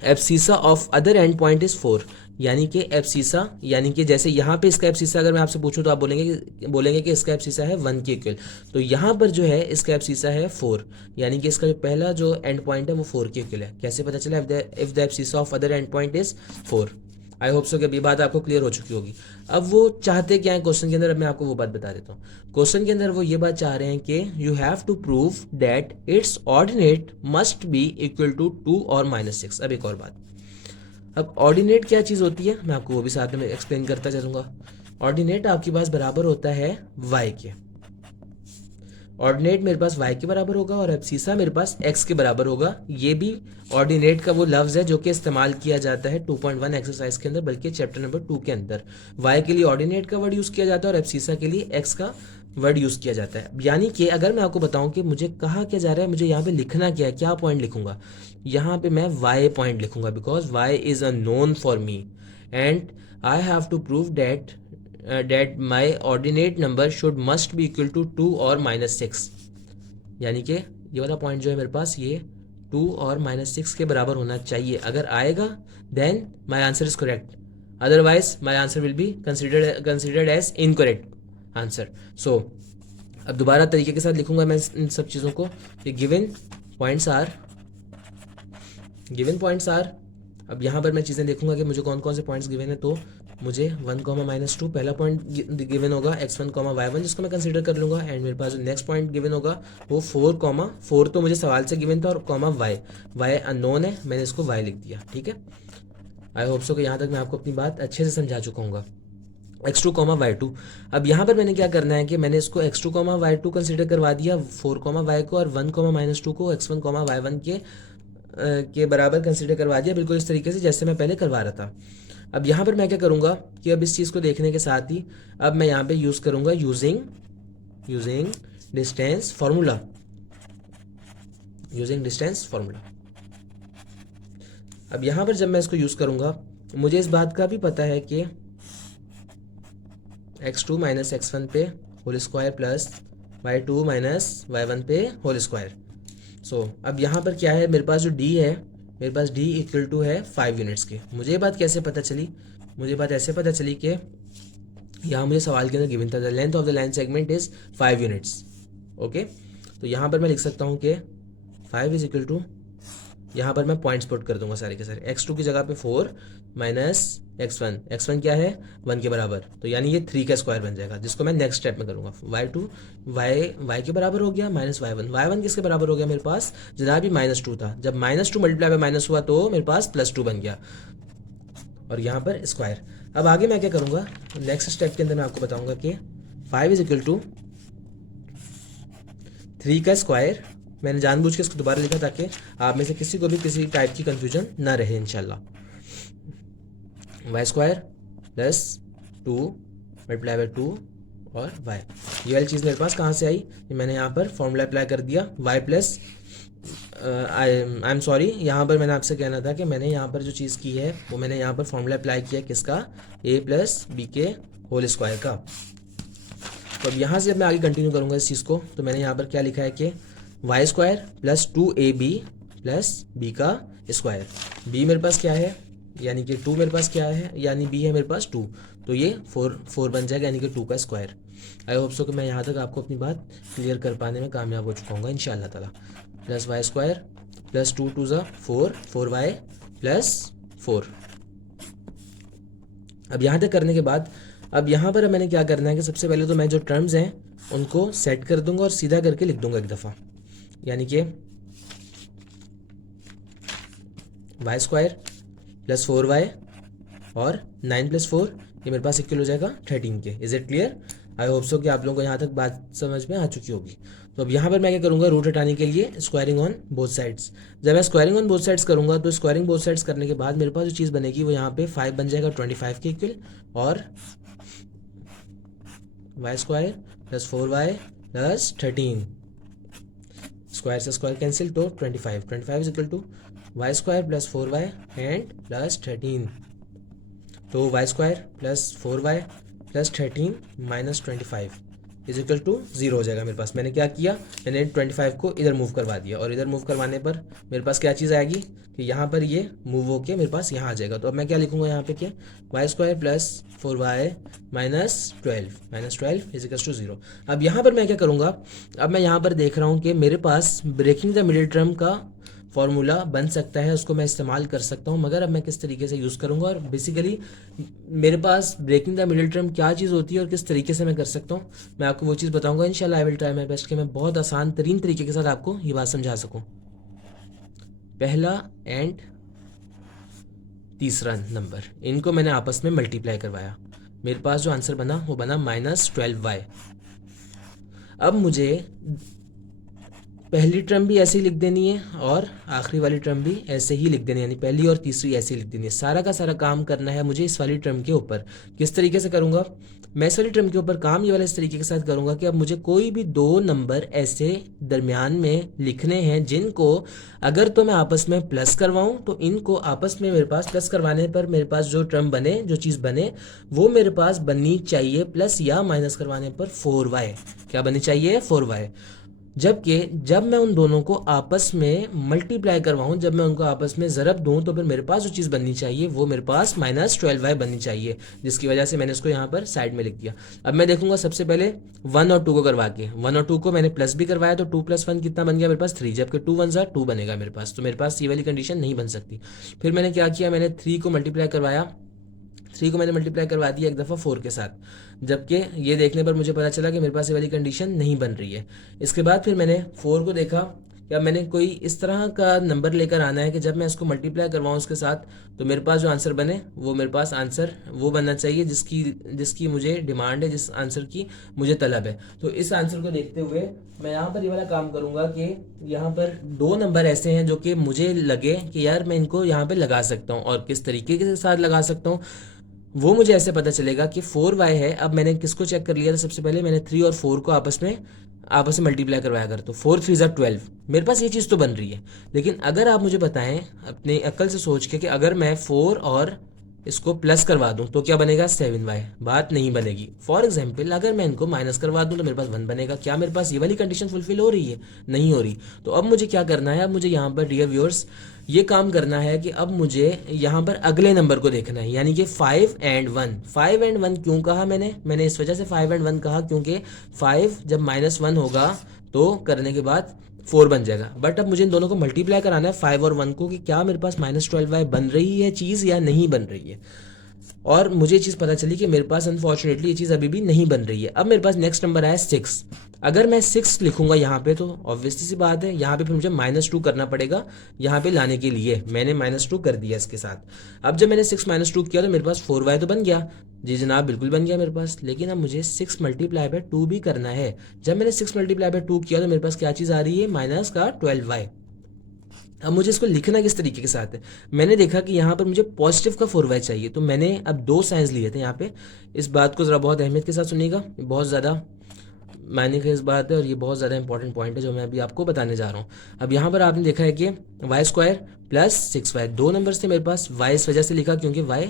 abscissa of other end point is 4, यानी कि एब्सिसा, यानी कि जैसे यहाँ पे इसका एब्सिसा अगर मैं आपसे पूछूं तो आप बोलेंगे कि इसका एब्सिसा है 1 के इक्वल। तो यहाँ पर जो है इसका एब्सिसा है 4, यानी कि इसका जो पहला जो एंड पॉइंट है वो 4 के इक्वल है। कैसे पता चला, if the abscissa of other end point is 4। I hope so कि अभी बात आपको क्लियर हो चुकी होगी। अब वो चाहते क्या है क्वेश्चन के अंदर, अब मैं आपको वो बात बता देता हूँ। क्वेश्चन के अंदर वो ये बात चाह रहे हैं कि you have to prove that its ordinate must be equal to 2 और -6। अब एक और बात, अब ऑर्डिनेट क्या चीज़ होती है मैं आपको वो भी साथ में एक्सप्लेन करता चलूँगा। ऑर्डिनेट आपके पास बराबर होता है y के। ऑर्डिनेट मेरे पास y के बराबर होगा और एब्सिसा मेरे पास x के बराबर होगा। ये भी ऑर्डिनेट का वो लफ्ज़ है जो कि इस्तेमाल किया जाता है 2.1 एक्सरसाइज के अंदर, बल्कि चैप्टर नंबर 2 के अंदर। y के लिए ऑर्डिनेट का वर्ड यूज़ किया जाता है और एब्सिसा के लिए x का वर्ड यूज़ किया जाता है। यानी कि अगर मैं आपको बताऊं कि मुझे कहा क्या जा रहा है, मुझे यहाँ पे लिखना क्या है, क्या पॉइंट लिखूंगा, यहाँ पे मैं y पॉइंट लिखूंगा, because y is a known for me and I have to prove that my ordinate number should must be equal to 2 और -6। यानी कि ये वाला पॉइंट जो है मेरे पास ये 2 और -6 के बराबर होना चाहिए। अगर आएगा then my answer is correct, otherwise my answer will be considered as incorrect answer। so अब दोबारा तरीके के साथ लिखूंगा मैं इन सब चीज़ों को कि गिवन पॉइंट्स आर। अब यहाँ पर मैं चीज़ें देखूंगा कि मुझे कौन कौन से पॉइंट्स गिवन है। तो मुझे 1 कॉमा माइनस टू पहला पॉइंट गिवन होगा x1 कॉमा y1 जिसको मैं कंसीडर कर लूँगा, एंड मेरे पास जो नेक्स्ट पॉइंट गिवन होगा वो 4 कॉमा 4 तो मुझे सवाल से गिवन था, और कॉमा y अननोन है, मैंने इसको y लिख दिया। ठीक है, आई होप सो कि यहाँ तक मैं आपको अपनी बात अच्छे से समझा चुका हूँ। x2 कॉमा y2, अब यहाँ पर मैंने क्या करना है कि मैंने इसको x2 कॉमा y2 कंसिडर करवा दिया 4 कॉमा y को, और 1 कॉमा माइनस टू को x1 कॉमा y1 के बराबर कंसिडर करवा दिया, बिल्कुल इस तरीके से जैसे मैं पहले करवा रहा था। अब यहाँ पर मैं क्या करूँगा कि अब इस चीज़ को देखने के साथ ही अब मैं यहाँ पे यूज़ करूँगा यूजिंग डिस्टेंस फार्मूला, अब यहाँ पर जब मैं इसको यूज़ करूँगा मुझे इस बात का भी पता है कि x2 माइनस x1 पे whole square plus y2 minus y1 पे होल स्क्वायर। सो अब यहाँ पर क्या है, मेरे पास जो d है, मेरे पास d इक्वल टू है 5 यूनिट्स के। मुझे ये बात कैसे पता चली, मुझे बात ऐसे पता चली कि यहाँ मुझे सवाल के अंदर गिवन था the length of the line segment is 5 units. Okay, तो यहाँ पर मैं लिख सकता हूँ कि 5 इज इक्वल टू, यहाँ पर मैं पॉइंट्स पुट कर दूंगा सारे के सारे, x2 की जगह पे 4 माइनस x1 क्या है 1 के बराबर, तो यानी ये 3 का स्क्वायर बन जाएगा, जिसको मैं नेक्स्ट स्टेप में करूँगा। y के बराबर हो गया माइनस y1 किसके बराबर हो गया मेरे पास, जनाब भी -2 था, जब -2 मल्टीप्लाई बाय माइनस हुआ तो मेरे पास +2 बन गया, और यहाँ पर स्क्वायर। अब आगे मैं क्या करूँगा, नेक्स्ट स्टेप के अंदर मैं आपको बताऊँगा कि 5 इज इक्वल टू 3 का स्क्वायर, मैंने जानबूझ के इसको दोबारा लिखा ताकि आप में से किसी को भी किसी टाइप की कंफ्यूजन ना रहे इंशाल्लाह। y² प्लस 2 मल्टीप्लाई बाय 2 और y, ये वाली चीज़ मेरे पास कहाँ से आई, मैंने यहाँ पर फॉर्मूला अप्लाई कर दिया y plus I am sorry, यहाँ पर मैंने आपसे कहना था कि मैंने यहाँ पर जो चीज़ की है वो मैंने यहाँ पर फॉर्मूला अप्लाई किया किसका, a प्लस बी के होल स्क्वायर का। तो अब यहाँ से मैं आगे कंटिन्यू करूँगा इस चीज़ को, तो मैंने यहाँ पर क्या लिखा है कि y² plus 2ab plus b का स्क्वायर, b मेरे पास क्या है यानी कि 2 मेरे पास क्या है, यानी b है मेरे पास 2, तो ये 4 बन जाएगा यानी कि 2 का स्क्वायर। आई होप सो कि मैं यहाँ तक आपको अपनी बात क्लियर कर पाने में कामयाब हो चुका हूँ इंशाअल्लाह ताला। प्लस y² प्लस 2 2 ज़ा 4y प्लस 4। अब यहाँ तक करने के बाद अब यहाँ पर मैंने क्या करना है कि सबसे पहले तो मैं जो टर्म्स हैं उनको सेट कर दूंगा और सीधा करके लिख दूंगा एक दफ़ा, यानी कि y² प्लस 4y और 9 प्लस 4 ये मेरे पास इक्वल हो जाएगा 13 के। Is it clear? I hope so कि आप लोगों को यहाँ तक बात समझ में आ चुकी होगी। तो अब यहाँ पर मैं क्या करूँगा, रूट हटाने के लिए स्क्वायरिंग ऑन बोथ साइड्स। जब मैं स्क्वायरिंग ऑन बोथ साइड्स करूँगा तो स्क्वायरिंग बोथ साइड्स करने के बाद मेरे पास जो चीज़ बनेगी वो यहाँ पे 5 बन जाएगा 25 के इक्वल, और y² plus 4y plus 13, square से स्क्वायर कैंसिल तो 25 is equal to y² plus 4y and plus 13, तो y² plus 4y plus 13 minus 25 is equal to 0 हो जाएगा मेरे पास। मैंने क्या किया, मैंने 25 को इधर मूव करवा दिया, और इधर मूव करवाने पर मेरे पास क्या चीज़ आएगी कि यहाँ पर ये मूव होके मेरे पास यहाँ आ जाएगा। तो अब मैं क्या लिखूँगा यहाँ पे कि y² plus 4y minus 12 is equal to 0। अब यहाँ पर मैं क्या करूँगा, अब मैं यहाँ पर देख रहा हूँ कि मेरे पास ब्रेकिंग द मिडिल टर्म का फॉर्मूला बन सकता है, उसको मैं इस्तेमाल कर सकता हूँ, मगर अब मैं किस तरीके से यूज़ करूँगा और बेसिकली मेरे पास ब्रेकिंग द मिडिल टर्म क्या चीज़ होती है और किस तरीके से मैं कर सकता हूँ, मैं आपको वो चीज़ बताऊँगा इंशाल्लाह। I will try my best कि मैं बहुत आसान तरीन तरीके के साथ आपको ये बात समझा सकूँ। पहला एंड तीसरा नंबर, इनको मैंने आपस में मल्टीप्लाई करवाया, मेरे पास जो आंसर बना वो बना -12y। अब मुझे पहली टर्म भी ऐसे ही लिख देनी है और आखिरी वाली टर्म भी ऐसे ही लिख देनी है, यानी पहली और तीसरी ऐसे ही लिख देनी है। सारा का सारा काम करना है मुझे इस वाली टर्म के ऊपर। किस तरीके से करूँगा, मैं इस वाली टर्म के ऊपर काम ये वाला इस तरीके के साथ करूँगा कि अब मुझे कोई भी 2 नंबर ऐसे दरमियान में लिखने हैं जिनको अगर तो मैं आपस में प्लस करवाऊँ तो इनको आपस में मेरे पास प्लस करवाने पर मेरे पास जो टर्म बने, जो चीज़ बने वो मेरे पास बननी चाहिए प्लस या माइनस करवाने पर 4y। क्या बननी चाहिए? 4y। जबकि जब मैं उन दोनों को आपस में मल्टीप्लाई करवाऊँ, जब मैं उनको आपस में ज़रब दूँ तो फिर मेरे पास जो चीज़ बननी चाहिए वो मेरे पास -12y बननी चाहिए, जिसकी वजह से मैंने इसको यहाँ पर साइड में लिख दिया। अब मैं देखूंगा सबसे पहले 1 और 2 को करवा के, 1 और 2 को मैंने प्लस भी करवाया तो 2 + 1 कितना बन गया मेरे पास 3, जबकि 2 1 2 बनेगा मेरे पास, तो मेरे पास ये वाली कंडीशन नहीं बन सकती। फिर मैंने क्या किया, मैंने 3 को मल्टीप्लाई करवाया 3 को मैंने मल्टीप्लाई करवा दिया एक दफ़ा 4 के साथ, जबकि ये देखने पर मुझे पता चला कि मेरे पास ये वाली कंडीशन नहीं बन रही है। इसके बाद फिर मैंने 4 को देखा, या मैंने कोई इस तरह का नंबर लेकर आना है कि जब मैं इसको मल्टीप्लाई करवाऊँ उसके साथ तो मेरे पास जो आंसर बने वो मेरे पास आंसर वो बनना चाहिए जिसकी मुझे डिमांड है, जिस आंसर की मुझे तलब है। तो इस आंसर को देखते हुए मैं यहाँ पर ये वाला काम करूँगा कि यहाँ पर 2 नंबर ऐसे हैं जो कि मुझे लगे कि यार मैं इनको यहाँ पर लगा सकता हूँ, और किस तरीके के साथ लगा सकता हूँ वो मुझे ऐसे पता चलेगा कि 4y है। अब मैंने किसको चेक कर लिया था, सबसे पहले मैंने 3 और 4 को आपस में मल्टीप्लाई करवाया कर, तो 4 3 ज़ा 12, मेरे पास ये चीज़ तो बन रही है। लेकिन अगर आप मुझे बताएं अपनी अक्ल से सोच के कि अगर मैं 4 और इसको प्लस करवा दूं तो क्या बनेगा, 7y, बात नहीं बनेगी। फॉर एग्जाम्पल अगर मैं इनको माइनस करवा दूं तो मेरे पास 1 बनेगा। क्या मेरे पास ये वाली कंडीशन फुलफिल हो रही है, नहीं हो रही। तो अब मुझे क्या करना है, अब मुझे यहाँ पर डियर व्यूअर्स ये काम करना है कि अब मुझे यहाँ पर अगले नंबर को देखना है, यानी कि 5 and 1। 5 and 1 क्यों कहा मैंने इस वजह से 5 and 1 कहा क्योंकि 5 जब -1 होगा तो करने के बाद 4 बन जाएगा। बट अब मुझे इन दोनों को मल्टीप्लाई कराना है 5 और 1 को कि क्या मेरे पास -12y बन रही है चीज़ या नहीं बन रही है। और मुझे चीज़ पता चली कि मेरे पास अनफॉर्चुनेटली ये चीज़ अभी भी नहीं बन रही है। अब मेरे पास नेक्स्ट नंबर आया 6। अगर मैं 6 लिखूंगा यहाँ पे तो ऑब्वियसली सी बात है यहाँ पे फिर मुझे -2 करना पड़ेगा यहाँ पे लाने के लिए। मैंने -2 कर दिया इसके साथ। अब जब मैंने 6 -2 किया तो मेरे पास 4y तो बन गया। जी जनाब बिल्कुल बन गया मेरे पास। लेकिन अब मुझे 6 मल्टीप्लाई बाय 2 भी करना है। जब मैंने 6 मल्टीप्लाई बाय 2 किया तो मेरे पास क्या चीज़ आ रही है, माइनस का 12y। अब मुझे इसको लिखना किस तरीके के साथ है, मैंने देखा कि यहाँ पर मुझे पॉजिटिव का 4y चाहिए, तो मैंने अब 2 साइंस लिए थे यहाँ पे। इस बात को ज़रा बहुत अहमियत के साथ सुनिएगा, बहुत ज़्यादा मायने का इस बात है और ये बहुत ज़्यादा इंपॉर्टेंट पॉइंट है जो मैं अभी आपको बताने जा रहा हूँ। अब यहाँ पर आपने देखा है कि y² प्लस 6y, 2 नंबर्स थे मेरे पास। y इस वजह से लिखा क्योंकि y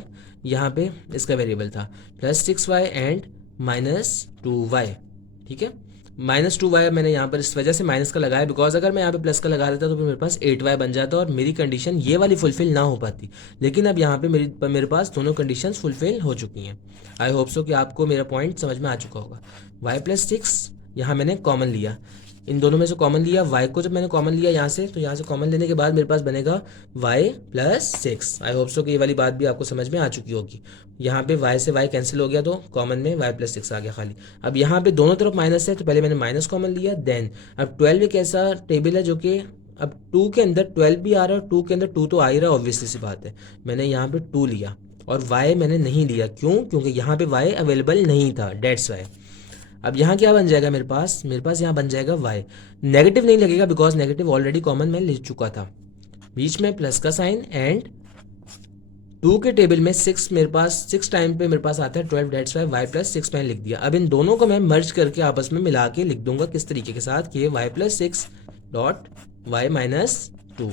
यहाँ पे इसका वेरिएबल था, प्लस 6y एंड -2y। ठीक है, -2y मैंने यहाँ पर इस वजह से माइनस का लगाया बिकॉज अगर मैं यहाँ पे प्लस का लगा देता तो फिर मेरे पास 8y बन जाता और मेरी कंडीशन ये वाली फुलफिल ना हो पाती। लेकिन अब यहाँ पे मेरे पास दोनों कंडीशन फुलफिल हो चुकी हैं। आई होप सो कि आपको मेरा पॉइंट समझ में आ चुका होगा। y + 6 यहाँ मैंने कॉमन लिया, इन दोनों में से कॉमन लिया। y को जब मैंने कॉमन लिया यहाँ से, तो यहाँ से कॉमन लेने के बाद मेरे पास बनेगा y + 6। आई होप सो कि ये वाली बात भी आपको समझ में आ चुकी होगी। यहाँ पे y से y कैंसिल हो गया तो कॉमन में y + 6 आ गया खाली। अब यहाँ पे दोनों तरफ माइनस है तो पहले मैंने माइनस कॉमन लिया, देन अब 12 एक ऐसा टेबल है जो कि अब 2 के अंदर 12 भी आ रहा है और 2 के अंदर 2 तो आ ही रहा है, ऑब्वियसली सी बात है। मैंने यहाँ पे 2 लिया और y मैंने नहीं लिया, क्यों, क्योंकि यहाँ पे y अवेलेबल नहीं था, डेट्स वाई। अब यहाँ क्या बन जाएगा मेरे पास यहाँ बन जाएगा y। नेगेटिव नहीं लगेगा बिकॉज नेगेटिव ऑलरेडी कॉमन मैं ले चुका था। बीच में प्लस का साइन एंड 2 के टेबल में 6 मेरे पास 6 टाइम पे मेरे पास आता है 12, डेट्स वाई y + 6 मैंने लिख दिया। अब इन दोनों को मैं मर्ज करके आपस में मिला के लिख दूंगा किस तरीके के साथ कि y + 6 डॉट y - 2।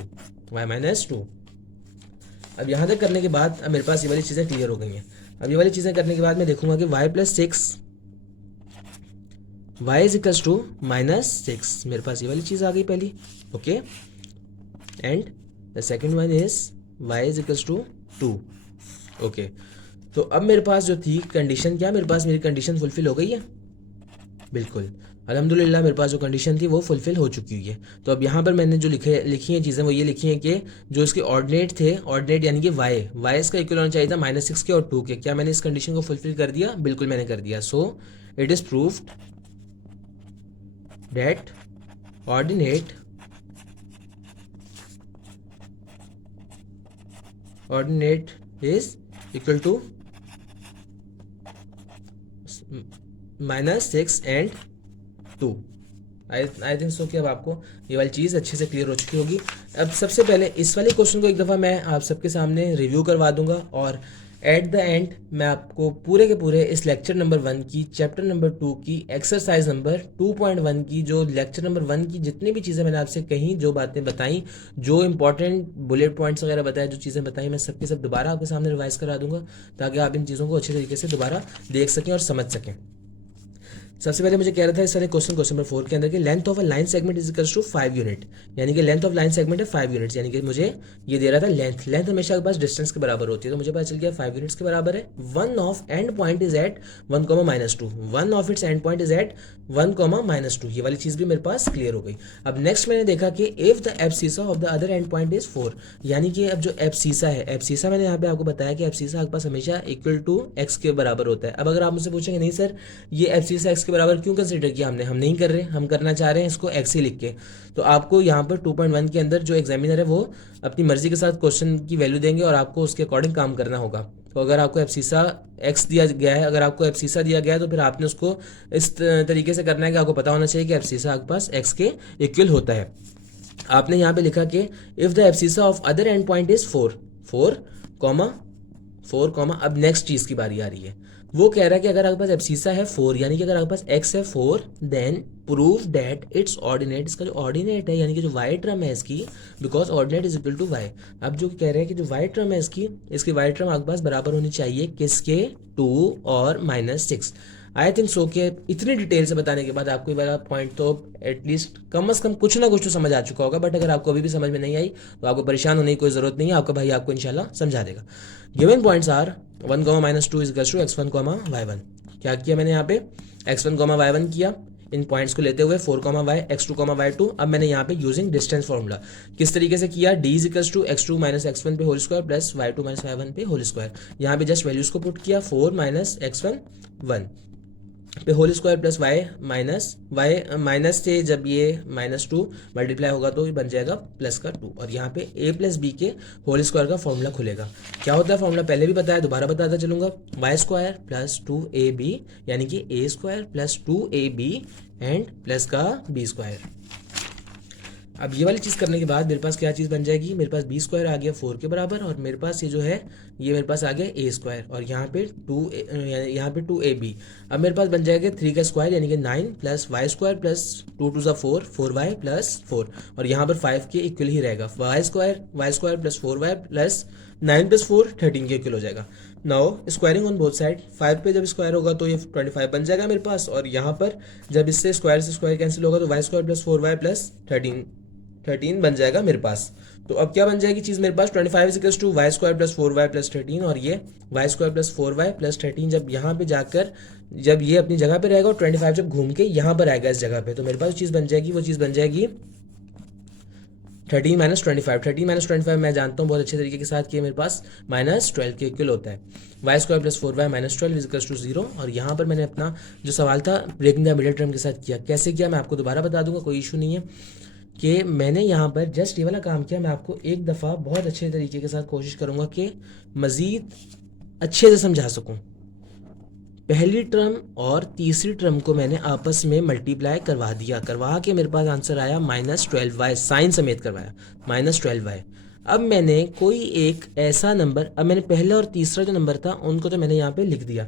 अब यहाँ तक करने के बाद अब मेरे पास ये वाली चीज़ें क्लियर हो गई हैं। अब ये वाली चीज़ें करने के बाद मैं देखूंगा कि y + 6 y = -6, मेरे पास ये वाली चीज़ आ गई पहली, okay. And the second one is y = 2, okay. तो अब मेरे पास जो थी कंडीशन, क्या मेरे पास मेरी कंडीशन फुलफिल हो गई है, बिल्कुल अल्हम्दुलिल्लाह मेरे पास जो कंडीशन थी वो फुलफिल हो चुकी हुई है। तो अब यहाँ पर मैंने जो लिखी हैं चीज़ें वो ये लिखी हैं कि जो इसके ऑर्डिनेट थे, ऑर्डिनेट यानी कि y इसका इक्वल होना चाहिए था -6 के और 2 के। क्या मैंने इस कंडीशन को फुलफिल कर दिया, बिल्कुल मैंने कर दिया। सो it is proved that ordinate is equal to -6 and 2। I think so कि अब आपको ये वाली चीज़ अच्छे से क्लियर हो चुकी होगी। अब सबसे पहले इस वाले क्वेश्चन को एक दफ़ा मैं आप सबके सामने रिव्यू करवा दूंगा और एट द एंड मैं आपको पूरे के पूरे इस लेक्चर नंबर 1 की, चैप्टर नंबर 2 की, एक्सरसाइज नंबर 2.1 की, जो लेक्चर नंबर 1 की जितनी भी चीज़ें मैंने आपसे कहीं, जो बातें बताई, जो इंपॉर्टेंट बुलेट पॉइंट्स वगैरह बताए, जो चीज़ें बताई, मैं सबकी सब दोबारा आपके सामने रिवाइज करा दूंगा ताकि आप इन चीज़ों को अच्छे तरीके से दोबारा देख सकें और समझ सकें। सबसे पहले मुझे कह रहा था इस सारे क्वेश्चन नंबर 4 के अंदर कि length of a line segment is equals to 5 unit, यानी कि लेंथ ऑफ लाइन सेगमेंट है 5 यूनिट्स, यानी कि मुझे ये दे रहा था लेंथ हमेशा आपके पास डिस्टेंस के बराबर होती है, तो मुझे पता चल गया 5 यूनिट्स के बराबर है। One of end point is at 1, -2, one of its end point is at 1, -2, ये वाली चीज भी मेरे पास क्लियर हो गई। अब नेक्स्ट मैंने देखा कि if the abscissa of the other end point is 4, यानी कि अब जो एब्सिसा है, एब्सिसा मैंने यहाँ पे आपको बताया कि एब्सिसा आपके पास हमेशा इक्वल टू x के बराबर होता है। अब अगर आप मुझसे पूछेंगे नहीं सर ये एब्सिसा x के बराबर क्यों कंसीडर किया हमने, हम नहीं कर रहे, हम करना चाह रहे हैं इसको x ही लिख के, तो आपको यहाँ पर 2.1 के अंदर जो एग्जामिनर है वो अपनी मर्जी के साथ क्वेश्चन की वैल्यू देंगे और आपको उसके अकॉर्डिंग काम करना होगा। तो अगर आपको एब्सिसा x दिया गया है, अगर आपको एब्सिसा दिया गया है तो फिर आपने उसको इस तरीके से करना है कि आपको पता होना चाहिए कि एब्सिसा आपके पास x के इक्वल होता है। आपने यहाँ पे लिखा कि if the abscissa of other end point is 4, अब नेक्स्ट चीज की बारी आ रही है। वो कह रहा है कि अगर आपके पास एब्सिसा है 4, यानी कि अगर आपके पास x है 4, then prove that its ordinate, इसका जो ऑर्डिनेट है यानी कि जो y टर्म है इसकी, because ordinate is equal to y। अब जो कह रहे हैं कि जो y टर्म है इसकी y टर्म आपके पास बराबर होनी चाहिए किसके, 2 और -6। आई थिंक सो कि इतनी डिटेल से बताने के बाद आपको ये वाला पॉइंट तो एटलीस्ट कम से कम कुछ ना कुछ तो समझ आ चुका होगा, बट अगर आपको अभी भी समझ में नहीं आई तो आपको परेशान होने की कोई जरूरत नहीं है, आपका भाई आपको इंशाल्लाह समझा देगा। Given points are 1, -2 is equal to x1, y1। क्या किया मैंने यहाँ पे x1, y1 किया, इन पॉइंट्स को लेते हुए 4, y, x2, y2। अब मैंने यहाँ पे यूजिंग डिस्टेंस फॉर्मूला किस तरीके से किया, d is equal to x2 - x1 पे whole square plus y2 - y1 पे होल स्क्वायर। यहाँ पे जस्ट वैल्यूज को पुट किया, 4 - x1 1 पे whole square plus y minus से जब ये -2 मल्टीप्लाई होगा तो ये बन जाएगा प्लस का 2, और यहाँ पे a प्लस बी के होल स्क्वायर का फॉर्मूला खुलेगा। क्या होता है फॉर्मूला पहले भी बताया, दोबारा बताता चलूंगा, y स्क्वायर प्लस 2ab, यानी कि a square plus 2ab and plus का b स्क्वायर। अब ये वाली चीज़ करने के बाद मेरे पास क्या चीज़ बन जाएगी, मेरे पास b स्क्वायर आ गया 4 के बराबर, और मेरे पास ये जो है ये मेरे पास आ गया a स्क्वायर, और यहाँ पे 2ab। अब मेरे पास बन जाएगा 3 का स्क्वायर यानी कि 9 plus y square plus 2 2 4 4y plus 4, और यहाँ पर 5 के इक्वल ही रहेगा, y square plus 4y plus 9 plus 4 13 के इक्वल हो जाएगा। Now squaring on both side, 5 पे जब स्क्वायर होगा तो ये 25 बन जाएगा मेरे पास, और यहाँ पर जब इससे स्क्वायर कैंसिल होगा तो y square plus 4y plus 13 बन जाएगा मेरे पास। तो अब क्या बन जाएगी चीज़ मेरे पास, 25 is equal to y square plus 4y plus 13, और ये y square plus 4y plus 13 जब यहाँ पे जाकर जब ये अपनी जगह पे रहेगा और 25 जब घूम के यहाँ पर आएगा इस जगह पे, तो मेरे पास चीज़ बन जाएगी, वो चीज़ बन जाएगी 13 - 25 मैं जानता हूँ बहुत अच्छे तरीके के साथ कि मेरे पास -12 के इक्वल होता है। y square plus 4y - 12 is equal to 0, और यहाँ पर मैंने अपना जो सवाल था ब्रेकिंग द मिडिल टर्म के साथ किया। कैसे किया मैं आपको दोबारा बता दूंगा, कोई इशू नहीं है, कि मैंने यहाँ पर जस्ट ये वाला काम किया। मैं आपको एक दफ़ा बहुत अच्छे तरीके के साथ कोशिश करूँगा कि मज़ीद अच्छे से समझा सकूँ। पहली टर्म और तीसरी टर्म को मैंने आपस में मल्टीप्लाई करवा के मेरे पास आंसर आया -12y, साइन समेत करवाया -12y। अब मैंने कोई एक ऐसा नंबर, अब मैंने पहला और तीसरा जो नंबर था उनको तो मैंने यहाँ पे लिख दिया।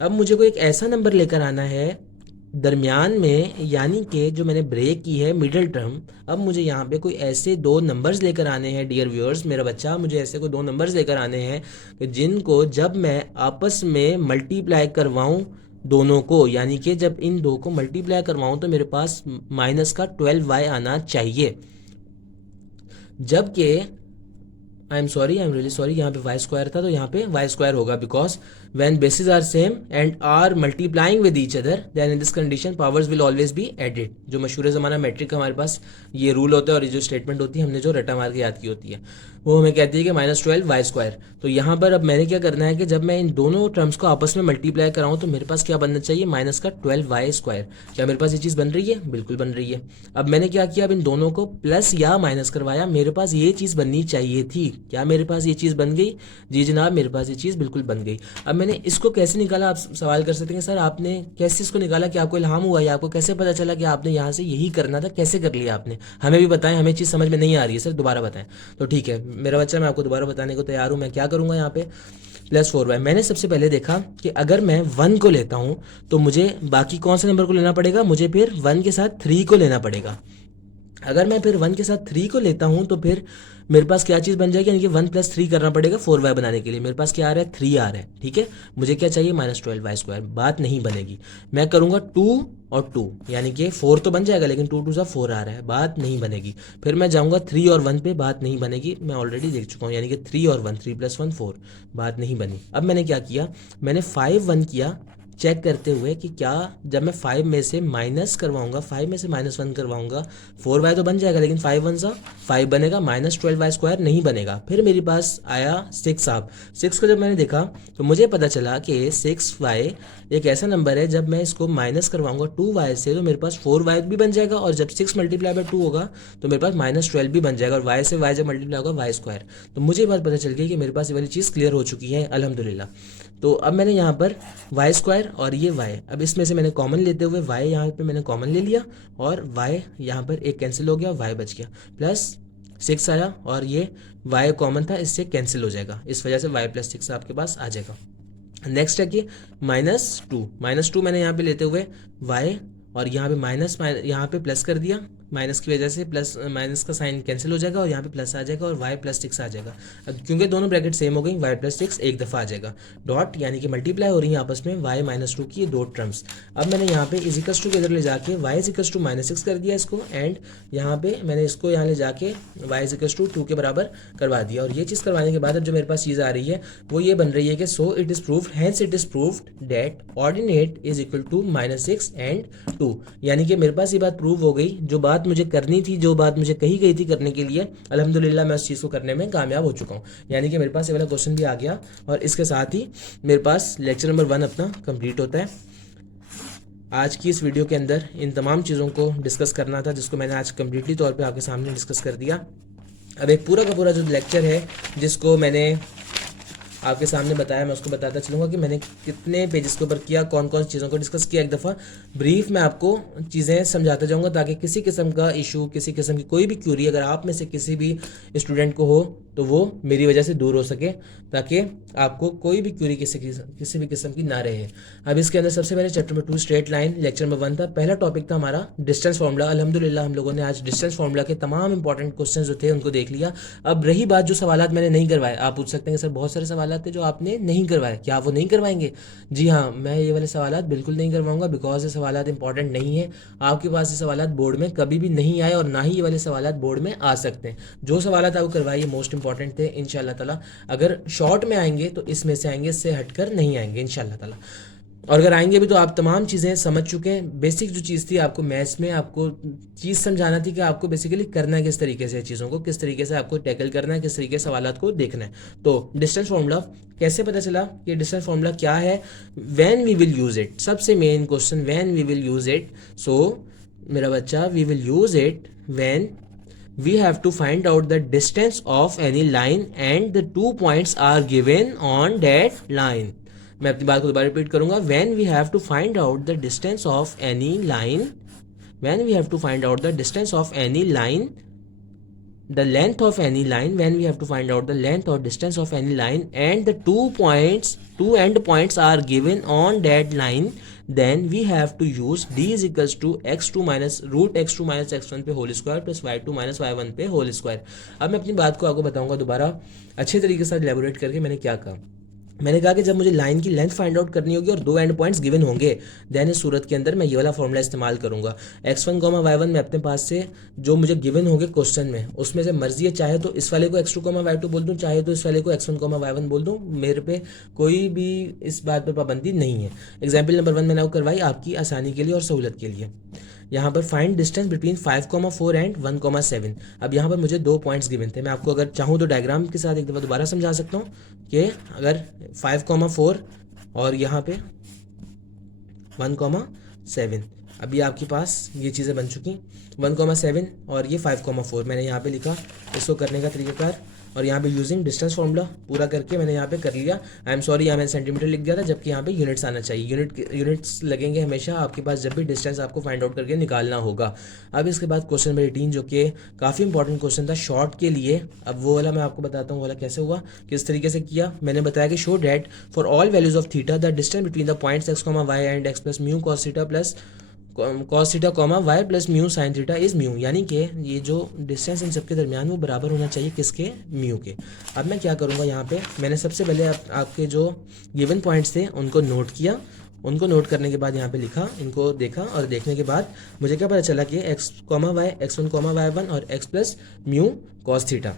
अब मुझे कोई एक ऐसा नंबर लेकर आना है दरमियान में, यानी कि जो मैंने ब्रेक की है मिडिल टर्म। अब मुझे यहाँ पे कोई ऐसे 2 नंबर्स लेकर आने हैं डियर व्यूअर्स, मेरा बच्चा, मुझे ऐसे कोई 2 नंबर्स लेकर आने हैं कि जिनको जब मैं आपस में मल्टीप्लाई करवाऊँ दोनों को, यानी कि जब इन 2 को मल्टीप्लाई करवाऊँ तो मेरे पास माइनस का 12y आना चाहिए। जबकि आई एम रियली सॉरी, यहाँ पे y स्क्वायर था तो यहाँ पे y स्क्वायर होगा, because when bases are same and are multiplying with each other then in this condition powers will always be added। जो मशहूर ज़माना मैट्रिक का हमारे पास ये रूल होता है और ये जो स्टेटमेंट होती है हमने जो रटा मार के याद की होती है वो हमें कहती है कि -12y स्क्वायर। तो यहाँ पर अब मैंने क्या करना है कि जब मैं इन दोनों टर्म्स को आपस में मल्टीप्लाई कराऊँ तो मेरे पास क्या बनना चाहिए, माइनस का 12y स्क्वायर। क्या मेरे पास ये चीज़ बन रही है? बिल्कुल बन रही है। अब मैंने क्या किया, अब इन दोनों को प्लस या माइनस करवाया, मेरे पास ये चीज़ बननी चाहिए थी। क्या मेरे पास ये चीज़ बन गई? जी जनाब, मेरे पास ये चीज़ बिल्कुल बन गई। अब मैंने इसको कैसे निकाला, आप सवाल कर सकते हैं सर आपने कैसे इसको निकाला, कि आपको इल्हाम हुआ या आपको कैसे पता चला कि आपने यहाँ से यही करना था, कैसे कर लिया आपने? हमें भी बताएं, हमें चीज़ समझ में नहीं आ रही है सर, दोबारा बताएं। तो ठीक है मेरा बच्चा, मैं आपको दोबारा बताने को तैयार हूँ। मैं क्या करूँगा यहाँ पे +4y। मैंने सबसे पहले देखा कि अगर मैं 1 को लेता हूँ तो मुझे बाकी कौन से नंबर को लेना पड़ेगा, मुझे फिर 1 के साथ 3 को लेना पड़ेगा। अगर मैं फिर 1 के साथ 3 को लेता हूँ तो फिर मेरे पास क्या चीज़ बन जाएगी, यानी कि 1 + 3 करना पड़ेगा 4y बनाने के लिए। मेरे पास क्या आ रहा है, 3 आ रहा है, ठीक है। मुझे क्या चाहिए, -12y²। बात नहीं बनेगी। मैं करूँगा 2 और 2, यानी कि 4 तो बन जाएगा, लेकिन 2 2 सा 4 आ रहा है, बात नहीं बनेगी। फिर मैं जाऊँगा 3 और 1 पे, बात नहीं बनेगी। मैं ऑलरेडी देख चुका हूँ, यानी कि 3 और 1, 3 + 1 4, बात नहीं बनी। अब मैंने क्या किया, मैंने 5 1 किया, चेक करते हुए कि क्या जब मैं 5 में से माइनस करवाऊंगा, 5 में से -1 करवाऊंगा, 4y तो बन जाएगा, लेकिन 5 1 सा 5 बनेगा, -12y² नहीं बनेगा। फिर मेरे पास आया 6 आप 6 को जब मैंने देखा तो मुझे पता चला कि 6y एक ऐसा नंबर है, जब मैं इसको माइनस करवाऊंगा 2y से तो मेरे पास 4y भी बन जाएगा, और जब 6 × 2 होगा तो मेरे पास -12 भी बन जाएगा, और y से y जब मल्टीप्लाई होगा y²। तो मुझे ये बात पता चल गई कि मेरे पास ये वाली चीज़ क्लियर हो चुकी है, अल्हम्दुलिल्लाह। तो अब मैंने यहाँ पर y² और ये y, अब इसमें से मैंने कॉमन लेते हुए y यहाँ पे मैंने कॉमन ले लिया, और y यहाँ पर एक कैंसिल हो गया, y बच गया, प्लस 6 आया, और ये y कॉमन था, इससे कैंसिल हो जाएगा, इस वजह से y + 6 आपके पास आ जाएगा। नेक्स्ट है कि -2 मैंने यहाँ पे लेते हुए y, और यहाँ पे माइनस यहाँ पे प्लस कर दिया, माइनस की वजह से प्लस माइनस का साइन कैंसिल हो जाएगा, और यहाँ पे प्लस आ जाएगा, और y + 6 आ जाएगा। अब क्योंकि दोनों ब्रैकेट सेम हो गई, y + 6 एक दफ़ा आ जाएगा, डॉट यानी कि मल्टीप्लाई हो रही है आपस में y - 2 की ये दो टर्म्स। अब मैंने यहाँ पे इजिकल्स टू के इधर ले जाके y = -6 कर दिया इसको, एंड यहाँ पे मैंने इसको यहाँ ले जाके y = 2 के बराबर करवा दिया। और ये चीज़ करवाने के बाद अब जो मेरे पास चीज़ आ रही है वो ये बन रही है कि so it is proved, hence it is proved that ordinate is equal to -6 and 2, यानी कि मेरे पास ये बात प्रूव हो गई। जो बात मुझे करनी थी, जो बात मुझे कही गई थी करने के लिए, अल्हम्दुलिल्लाह मैं उस चीज़ को करने में कामयाब हो चुका हूँ। यानी कि मेरे पास ये वाला क्वेश्चन भी आ गया, और इसके साथ ही मेरे पास लेक्चर नंबर 1 अपना कंप्लीट होता है। आज की इस वीडियो के अंदर इन तमाम चीज़ों को डिस्कस करना था, जिसको मैंने आज कम्प्लीटली तौर पे आपके सामने डिस्कस कर दिया। अब एक पूरा का पूरा जो लेक्चर है जिसको मैंने आपके सामने बताया, मैं उसको बताता चलूँगा कि मैंने कितने पेजेस के ऊपर किया, कौन कौन चीज़ों को डिस्कस किया। एक दफ़ा ब्रीफ में आपको चीज़ें समझाता जाऊँगा, ताकि किसी किस्म का इशू, किसी किस्म की कोई भी क्यूरी अगर आप में से किसी भी स्टूडेंट को हो तो वो मेरी वजह से दूर हो सके, ताकि आपको कोई भी क्यूरी किसी भी किस्म की ना रहे। अब इसके अंदर सबसे पहले chapter number 2 straight line, lecture number 1 था। पहला टॉपिक था हमारा डिस्टेंस फार्मूला। अल्हम्दुलिल्लाह हम लोगों ने आज डिस्टेंस फार्मूला के तमाम इंपॉर्टेंट क्वेश्चन जो थे उनको देख लिया। अब रही बात जो सवालात मैंने नहीं करवाए, आप पूछ सकते हैं सर बहुत सारे सवालात थे जो आपने नहीं करवाए, क्या आप वो नहीं करवाएंगे? जी हाँ, मैं ये वाले सवालात बिल्कुल नहीं करवाऊंगा, बिकॉज ये सवालात इंपॉर्टेंट नहीं है। आपके पास ये सवालात बोर्ड में कभी भी नहीं आए, और ना ही ये वाले सवालात बोर्ड में आ सकते हैं। जो सवालात आपको करवाइए मोस्ट इंपॉर्टेंट थे। इंशाल्लाह ताला अगर शॉर्ट में आएंगे तो इसमें से आएंगे, इससे हटकर नहीं आएंगे इंशाल्लाह ताला। और अगर आएंगे भी तो आप तमाम चीज़ें समझ चुके हैं। बेसिक जो चीज़ थी आपको मैथ्स में, आपको चीज़ समझाना थी कि आपको बेसिकली करना है किस तरीके से, चीज़ों को किस तरीके से आपको टैकल करना है, किस तरीके से सवालात को देखना है। तो डिस्टेंस फार्मूला कैसे पता चला कि डिस्टेंस फार्मूला क्या है, when we will use it, सबसे main question, when we will use it. So मेरा बच्चा, we will use it when we have to find out the distance of any line and the 2 points are given on that line। मैं अपनी बात को दोबारा रिपीट करूंगा। when we have to find out the distance of any line, when we have to find out the distance of any line, the length of any line, when we have to find out the length or distance of any line and the 2 end points are given on that line, then we have to use d is equals to x2 minus root x2 minus x1 पे whole square plus y2 minus y1 पे होल स्क्वायर। अब मैं अपनी बात को आपको बताऊंगा दोबारा अच्छे तरीके से एलैबोरेट करके। मैंने क्या कहा, मैंने कहा कि जब मुझे लाइन की लेंथ फाइंड आउट करनी होगी और 2 एंड पॉइंट्स गिवन होंगे, देन इस सूरत के अंदर मैं ये वाला फॉर्मूला इस्तेमाल करूंगा। x1, y1 मैं अपने पास से जो मुझे गिवन होंगे क्वेश्चन में, उसमें से मर्जी है, चाहे तो इस वाले को x2, y2 बोल दूं, चाहे तो इस वाले को x1, y1 बोल दूं, मेरे पे कोई भी इस बात पर पाबंदी नहीं है। एग्जाम्पल नंबर 1 मैंने आपको करवाई आपकी आसानी के लिए और सहूलत के लिए। यहाँ पर फाइंड डिस्टेंस बिटवीन 5,4 एंड 1,7। अब यहाँ पर मुझे 2 पॉइंट्स गिवन थे। मैं आपको अगर चाहूँ तो डायग्राम के साथ एक दफ़ा दोबारा समझा सकता हूँ कि अगर 5,4 और यहाँ पे 1,7, अभी आपके पास ये चीज़ें बन चुकी। 1,7 और ये 5,4 मैंने यहाँ पे लिखा। इसको करने का तरीकाकार, और यहाँ पे यूजिंग डिस्टेंस फार्मूला पूरा करके मैंने यहाँ पे कर लिया। आई एम सॉरी, यहाँ मैंने सेंटीमीटर लिख दिया था, जबकि यहाँ पे यूनिट्स आना चाहिए। यूनिट्स लगेंगे हमेशा आपके पास जब भी डिस्टेंस आपको फाइंड आउट करके निकालना होगा। अब इसके बाद क्वेश्चन नंबर 18 जो कि काफ़ी इंपॉर्टेंट क्वेश्चन था शॉर्ट के लिए। अब वो वाला मैं आपको बताता हूँ, वो वाला कैसे हुआ, किस तरीके से किया। मैंने बताया कि show that for all values of theta the distance between the points x, y and x plus mu cos theta plus cos theta comma y plus mu sine theta is mu, यानी कि ये जो डिस्टेंस इन सबके दरमियान वो बराबर होना चाहिए किसके, म्यू के। अब मैं क्या करूँगा, यहाँ पे मैंने सबसे पहले आपके जो गिवन पॉइंट्स थे उनको नोट किया, उनको नोट करने के बाद यहाँ पे लिखा, इनको देखा और देखने के बाद मुझे क्या पता चला कि x comma y x1 comma y1 और x plus mu cos theta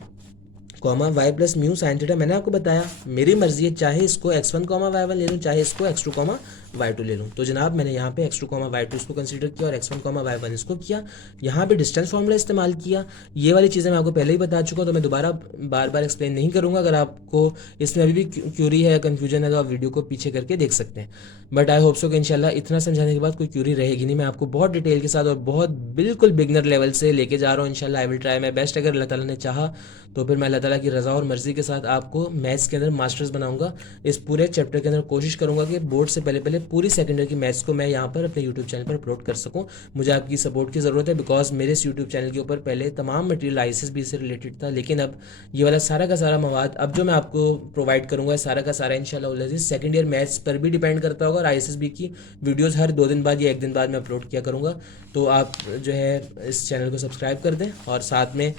comma y plus mu sine theta. मैंने आपको बताया मेरी मर्जी है, चाहे इसको x1 कॉमा y1 ले लूँ, चाहे इसको x2 कॉमा y2 ले लूँ। तो जनाब मैंने यहाँ पे x2 कॉमा y2 इसको कंसीडर किया और x1 कॉमा y1 इसको किया। यहाँ पे डिस्टेंस फार्मूला इस्तेमाल किया। ये वाली चीज़ें मैं आपको पहले ही बता चुका हूँ, तो मैं दोबारा बार बार एक्सप्लेन नहीं करूँगा। अगर आपको इसमें अभी भी क्यूरी है या कन्फ्यूजन है तो आप वीडियो को पीछे करके देख सकते हैं। बट आई होप सो कि इंशाल्लाह इतना समझाने के बाद कोई क्यूरी रहेगी नहीं। मैं आपको बहुत डिटेल के साथ और बहुत बिल्कुल बिगनर लेवल से लेके जा रहा हूँ। इंशाल्लाह I will try my best. अगर अल्लाह ताला ने चाहा तो फिर मैं अल्लाह ताला की रज़ा और मर्ज़ी के साथ आपको मैथ्स के अंदर मास्टर्स बनाऊंगा। इस पूरे चैप्टर के अंदर कोशिश करूंगा कि बोर्ड से पहले पूरी सेकेंड ईयर की मैथ्स को मैं यहाँ पर अपने यूट्यूब चैनल पर अपलोड कर सकूँ। मुझे आपकी सपोर्ट की ज़रूरत है, बिकॉज मेरे इस यूट्यूब चैनल के ऊपर पहले तमाम मटीरियल ICSB से रिलेटेड था, लेकिन अब ये वाला सारा का सारा मवाद अब जो मैं आपको प्रोवाइड करूँगा सारा का सारा इंशाल्लाह सेकेंड ईयर मैथ्स पर भी डिपेंड करता होगा। और ICSB की वीडियोज़ हर 2 दिन बाद या 1 दिन बाद मैं अपलोड किया करूँगा। तो आप जो है इस चैनल को सब्सक्राइब कर दें और साथ में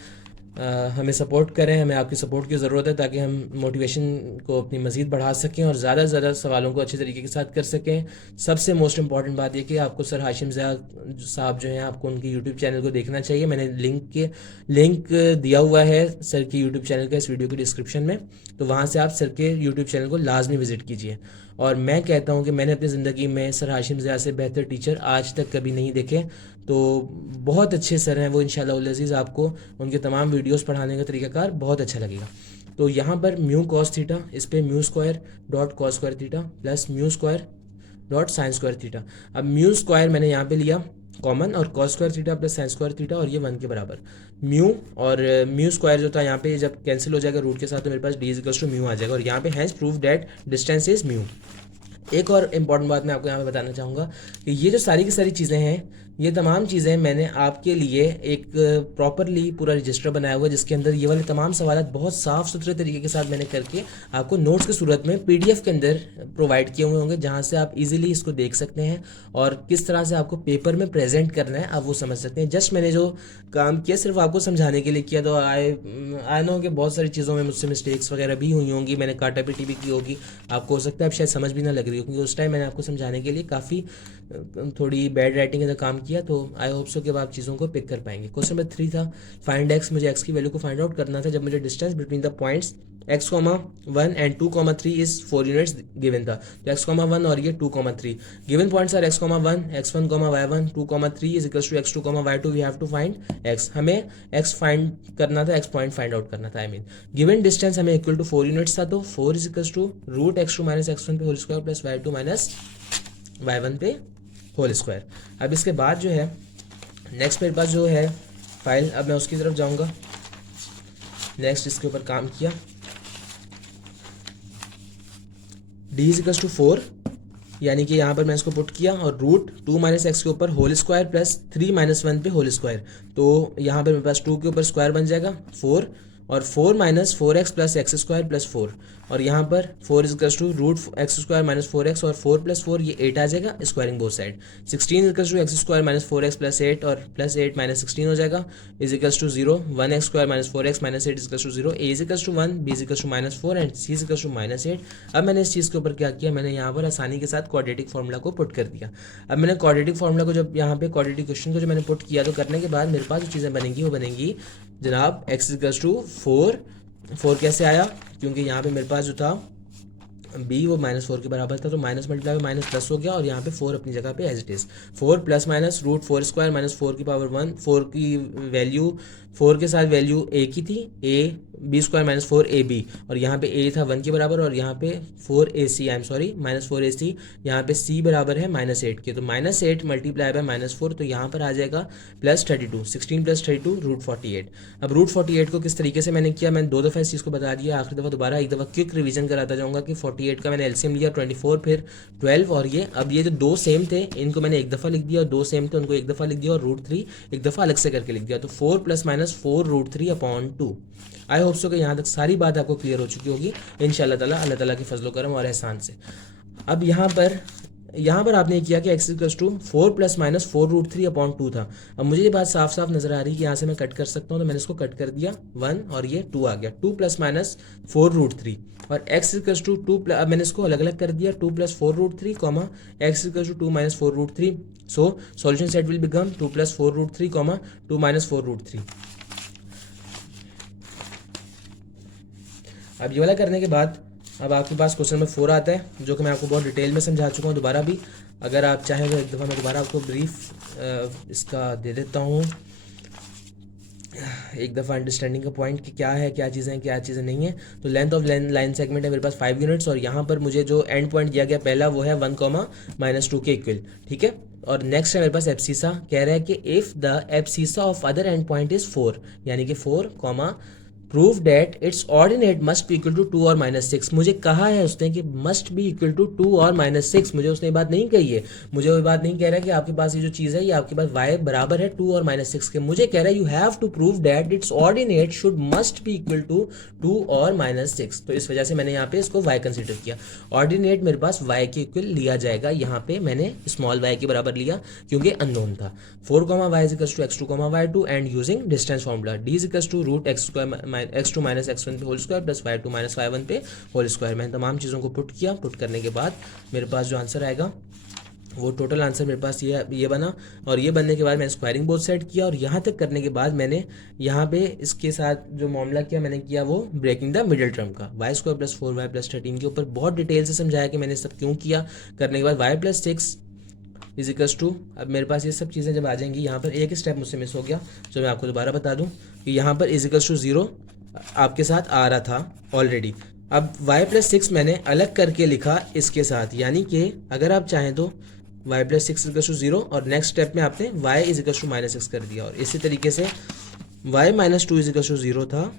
हमें सपोर्ट करें। हमें आपकी सपोर्ट की ज़रूरत है ताकि हम मोटिवेशन को अपनी मज़ीद बढ़ा सकें और ज़्यादा से ज़्यादा सवालों को अच्छे तरीके के साथ कर सकें। सबसे मोस्ट इंपॉर्टेंट बात यह कि आपको सर हाशिम ज़िया साहब जो हैं, आपको उनके यूट्यूब चैनल को देखना चाहिए। मैंने लिंक दिया हुआ है सर के यूट्यूब चैनल का इस वीडियो के डिस्क्रिप्शन में, तो वहाँ से आप सर के यूट्यूब चैनल को लाजमी विजिट कीजिए। और मैं कहता हूँ कि मैंने अपनी ज़िंदगी में सर हाशिम ज़िया से बेहतर टीचर आज तक कभी नहीं देखे। तो बहुत अच्छे सर हैं वो, इंशाल्लाह अज़ीज़ आपको उनके तमाम वीडियोस पढ़ाने का तरीक़ाकार बहुत अच्छा लगेगा। तो यहाँ पर म्यू कॉस थीटा, इस पर mu square dot cos square theta plus mu square dot sign square theta. अब म्यू स्क्वायर मैंने यहाँ पे लिया कॉमन और cos square theta plus sine square theta और ये 1 के बराबर। म्यू और म्यू स्क्वायर जो था यहाँ पे जब कैंसिल हो जाएगा रूट के साथ तो मेरे पास d इक्वल्स टू म्यू आ जाएगा। और यहाँ पे hence prove that distance is mu. एक और इम्पॉर्टेंट बात मैं आपको यहाँ पे बताना चाहूँगा कि ये जो सारी की सारी चीज़ें हैं, ये तमाम चीज़ें मैंने आपके लिए एक प्रॉपरली पूरा रजिस्टर बनाया हुआ है जिसके अंदर ये वाले तमाम सवाल बहुत साफ़ सुथरे तरीके के साथ मैंने करके आपको नोट्स की सूरत में PDF के अंदर प्रोवाइड किए हुए होंगे, जहाँ से आप इजीली इसको देख सकते हैं और किस तरह से आपको पेपर में प्रेजेंट करना है आप वो समझ सकते हैं। जस्ट मैंने जो काम किया सिर्फ आपको समझाने के लिए किया। तो आई नो कि बहुत सारी चीज़ों में मुझसे मिस्टेक्स वगैरह भी हुई होंगी, मैंने काटा पीटी भी की होगी, आपको हो सकता है अब शायद समझ भी ना लग रही हो, क्योंकि उस टाइम मैंने आपको समझाने के लिए काफ़ी थोड़ी बैड राइटिंग के अंदर काम किया। तो आई होप सो कि आप चीज़ों को पिक कर पाएंगे। क्वेश्चन नंबर 3 था फाइंड x। मुझे x की वैल्यू को फाइंड आउट करना था जब मुझे distance between the points x,1 and 2,3 is 4 units given था। तो x,1 और ये 2,3 given points are x,1 x1, y1 2,3 is equals to x2, y2। We have to find x। हमें x फाइंड करना था, x पॉइंट फाइंड आउट करना था। आई मीन गिवन डिस्टेंस हमें इक्वल टू 4 यूनिट्स था, तो 4 is equals to root x2 minus x1 पे whole square plus y2 minus y1 पे होल स्क्वायर। अब इसके बाद जो है नेक्स्ट मेरे पास जो है फाइल, अब मैं उसकी तरफ जाऊंगा। नेक्स्ट इसके ऊपर काम किया, d इज इक्वल्स टू 4, यानी कि यहाँ पर मैं इसको पुट किया और रूट 2 माइनस एक्स के ऊपर होल स्क्वायर प्लस 3 माइनस 1 पे होल स्क्वायर। तो यहाँ पर मेरे पास 2 के ऊपर स्क्वायर बन जाएगा 4 और 4 minus 4x plus x square plus 4 और यहाँ पर 4 is equals to root x square minus 4x और 4 प्लस 4 ये 8 आ जाएगा squaring both side. 16 is equals to x square minus 4x plus 8 और प्लस 8 माइनस 16 हो जाएगा is equals to 0। 1x square minus 4x minus 8 is equals to 0। a is equals to 1, b is equals to minus 4 and c is equals to minus 8। अब मैंने इस चीज़ के ऊपर क्या किया, मैंने यहाँ पर आसानी के साथ क्वाड्रेटिक फार्मूला को पुट कर दिया। अब मैंने क्वाड्रेटिक फार्मूला को जब यहाँ पे क्वाड्रेटिक क्वेश्चन को जो मैंने पुट किया तो करने के बाद मेरे पास जो चीज़ें बनेंगी वो बनेंगी जनाब x इज इक्वल्स टू 4 कैसे आया, क्योंकि यहाँ पे मेरे पास जो था b वो -4 के बराबर था, तो माइनस मल्टीप्लाई माइनस प्लस हो गया और यहाँ पे 4 अपनी जगह पे as it is. 4 plus minus root 4 square minus 4 की पावर 1। 4 की वैल्यू 4 के साथ वैल्यू a की थी, a b square minus 4ab और यहाँ पे a था 1 के बराबर और यहाँ पे 4ac I am sorry minus 4ac, यहाँ पे c बराबर है -8 के, तो -8 मल्टीप्लाई बाय -4 तो यहाँ पर आ जाएगा प्लस 32। 16 plus 32 root 48। अब रूट 48 को किस तरीके से मैंने किया, मैंने 2 दफ़ा इस चीज़ को बता दिया, आखिरी दफ़ा दोबारा एक दफ़ा क्विक रिवीजन कराता जाऊँगा कि 48 का मैंने एलसीएम लिया 24 फिर 12 और ये अब ये जो 2 सेम थे इनको मैंने एक दफ़ा लिख दिया और 2 सेम थे उनको एक दफ़ा लिख दिया और रूट 3 एक दफ़ा अलग से करके लिख दिया, तो 4 plus minus 4 root 3 upon 2। I hope so कि यहाँ तक सारी बात आपको क्लियर हो चुकी होगी इंशाल्लाह ताला, अल्लाह ताला के फजलो करम और एहसान से। अब यहाँ पर यहाँ पर आपने किया कि x equals to 4 plus minus 4√3/2 था। अब मुझे ये बात साफ साफ नजर आ रही है कि यहाँ से मैं कट कर सकता हूँ, तो मैंने इसको कट कर दिया 1 और ये 2 आ गया, 2 प्लस माइनस 4√3 और x इक्वल्स टू 2, अब मैंने इसको अलग अलग कर दिया 2 plus 4√3 comma x equals to 2 minus 4√3। So solution set will become 2 plus 4√3 comma 2 minus 4√3। अब ये वाला करने के बाद अब आपके पास क्वेश्चन नंबर 4 आता है, जो कि मैं आपको बहुत डिटेल में समझा चुका हूँ दोबारा भी। अगर आप चाहें तो एक दफ़ा मैं दोबारा आपको ब्रीफ इसका दे देता हूँ, एक दफ़ा अंडरस्टैंडिंग का पॉइंट कि क्या है, क्या चीज़ें हैं, क्या चीज़ें नहीं है। तो लेंथ ऑफ लाइन सेगमेंट है मेरे पास 5 यूनिट्स और यहाँ पर मुझे जो एंड पॉइंट दिया गया पहला वो है 1, -2 के इक्वल, ठीक है। और नेक्स्ट है मेरे पास एब्सिसा, कह रहा है कि if the abscissa of other end point is 4, यानी कि 4, prove that its ordinate must be equal to 2 और -6। मुझे कहा है उसने कि मस्ट बी इक्वल टू 2 और -6, मुझे उसने ये बात नहीं कही है, मुझे वो बात नहीं कह रहा है कि आपके पास ये जो चीज़ है ये आपके पास y बराबर है 2 और -6 के। मुझे कह रहा है you have to prove that its ordinate should must be equal to 2 और -6। तो इस वजह से मैंने यहाँ पे इसको y कंसिडर किया। ऑर्डिनेट मेरे पास y के इक्वल लिया जाएगा, यहाँ पे मैंने स्मॉल y के बराबर लिया क्योंकि अननोन था। 4, y is equal to x2, y2 and using distance formula d is equal to root x2 minus x1 पे whole square plus y2 minus y1 पे होल स्क्वायर। मैंने तमाम चीज़ों को पुट किया, पुट करने के बाद मेरे पास जो आंसर आएगा वो टोटल आंसर मेरे पास ये बना। और ये बनने के बाद मैंने स्क्वायरिंग बोथ साइड किया और यहाँ तक करने के बाद मैंने यहाँ पे इसके साथ जो मामला किया मैंने किया वो ब्रेकिंग द मिडिल टर्म का, y² प्लस 4y प्लस 13 के ऊपर बहुत डिटेल से समझाया कि मैंने सब क्यों किया। करने के बाद y plus 6 is equals to, अब मेरे पास ये सब चीज़ें जब आ जाएंगी, यहाँ पर एक स्टेप मुझसे मिस हो गया जो मैं आपको दोबारा बता दूँ कि यहाँ पर इज इक्वल्स टू 0 आपके साथ आ रहा था ऑलरेडी। अब y प्लस 6 मैंने अलग करके लिखा इसके साथ, यानी कि अगर आप चाहें तो y प्लस 6 इक्वल्स टू 0 और नेक्स्ट स्टेप में आपने y इज इक्वल्स टू -6 कर दिया। और इसी तरीके से y minus 2 is equals to 0 था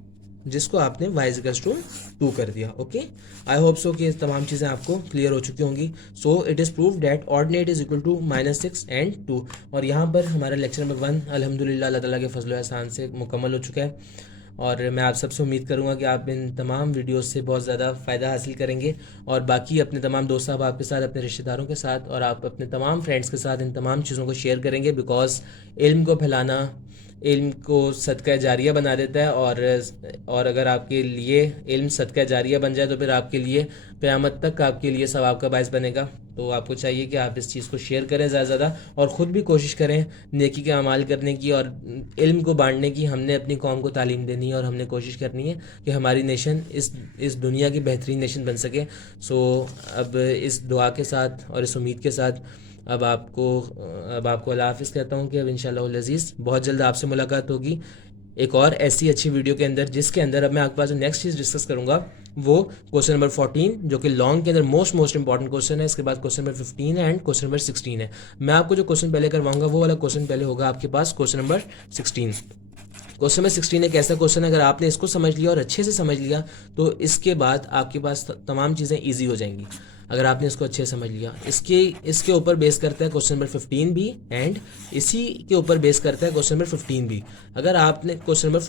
जिसको आपने y इज इक्वल्स टू 2 कर दिया। ओके, आई होप सो कि तमाम चीज़ें आपको क्लियर हो चुकी होंगी। So it is prove that ordinate is equal to -6 and 2। और यहाँ पर हमारा लेक्चर नंबर 1 अल्हम्दुलिल्लाह अल्लाह ताला के फजल व एहसान से मुकम्मल हो चुका है। और मैं आप सबसे उम्मीद करूंगा कि आप इन तमाम वीडियोस से बहुत ज़्यादा फ़ायदा हासिल करेंगे और बाकी अपने तमाम दोस्त साहब आपके साथ, अपने रिश्तेदारों के साथ और आप अपने तमाम फ्रेंड्स के साथ इन तमाम चीज़ों को शेयर करेंगे। बिकॉज इल्म को फैलाना इल्म को सदका जारिया बना देता है और अगर आपके लिए इल्म सदका जारिया बन जाए तो फिर आपके लिए क़यामत तक आपके लिए सवाब का बायस बनेगा। तो आपको चाहिए कि आप इस चीज़ को शेयर करें ज़्यादा से ज़्यादा और ख़ुद भी कोशिश करें नेकी के अमाल करने की और इल्म को बांटने की। हमने अपनी कौम को तालीम देनी है और हमने कोशिश करनी है कि हमारी नेशन इस दुनिया की बेहतरीन नेशन बन सके। सो अब इस दुआ के साथ और इस उम्मीद के साथ अब आपको अल्लाह हाफ़िज़ कहता हूँ कि अब इंशाअल्लाह अज़ीज़ बहुत जल्द आपसे मुलाकात होगी एक और ऐसी अच्छी वीडियो के अंदर, जिसके अंदर अब मैं आपके पास जो नेक्स्ट चीज़ डिस्कस करूँगा वो क्वेश्चन नंबर 14 जो कि लॉन्ग के अंदर मोस्ट इंपॉर्टेंट क्वेश्चन है। इसके बाद question number 15 and question number 16 है। मैं आपको जो क्वेश्चन पहले करवाऊंगा वो वाला क्वेश्चन पहले होगा आपके पास क्वेश्चन नंबर 16। क्वेश्चन नंबर 16 एक ऐसा क्वेश्चन है, अगर आपने इसको समझ लिया और अच्छे से समझ लिया तो इसके बाद आपके पास तमाम चीज़ें ईजी हो जाएंगी अगर आपने इसको अच्छे से समझ लिया। इसके ऊपर बेस करता है क्वेश्चन नंबर 15 भी एंड इसी के ऊपर बेस करता है क्वेश्चन नंबर 15 भी। अगर आपने क्वेश्चन नंबर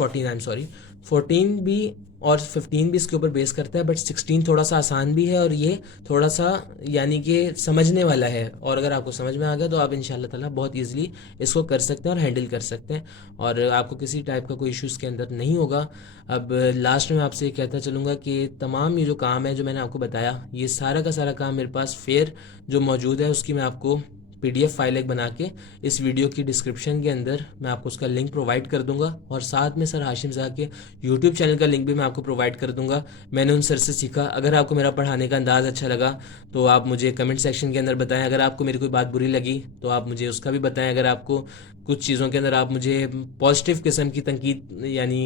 14 भी और 15 भी इसके ऊपर बेस करता है, बट 16 थोड़ा सा आसान भी है और ये थोड़ा सा यानी कि समझने वाला है। और अगर आपको समझ में आ गया तो आप इंशाअल्लाह ताला बहुत ईजिली इसको कर सकते हैं और हैंडल कर सकते हैं और आपको किसी टाइप का कोई इशू इसके अंदर नहीं होगा। अब लास्ट में आपसे कहता चलूँगा कि तमाम ये जो काम है जो मैंने आपको बताया, ये सारा का सारा काम मेरे पास फेयर जो मौजूद है उसकी मैं आपको PDF फाइल एक बना के इस वीडियो की डिस्क्रिप्शन के अंदर मैं आपको उसका लिंक प्रोवाइड कर दूंगा और साथ में सर हाशिम ज़ा के YouTube चैनल का लिंक भी मैं आपको प्रोवाइड कर दूंगा। मैंने उन सर से सीखा। अगर आपको मेरा पढ़ाने का अंदाज़ अच्छा लगा तो आप मुझे कमेंट सेक्शन के अंदर बताएं। अगर आपको मेरी कोई बात बुरी लगी तो आप मुझे उसका भी बताएं। अगर आपको कुछ चीज़ों के अंदर आप मुझे पॉजिटिव किस्म की तनकीद यानी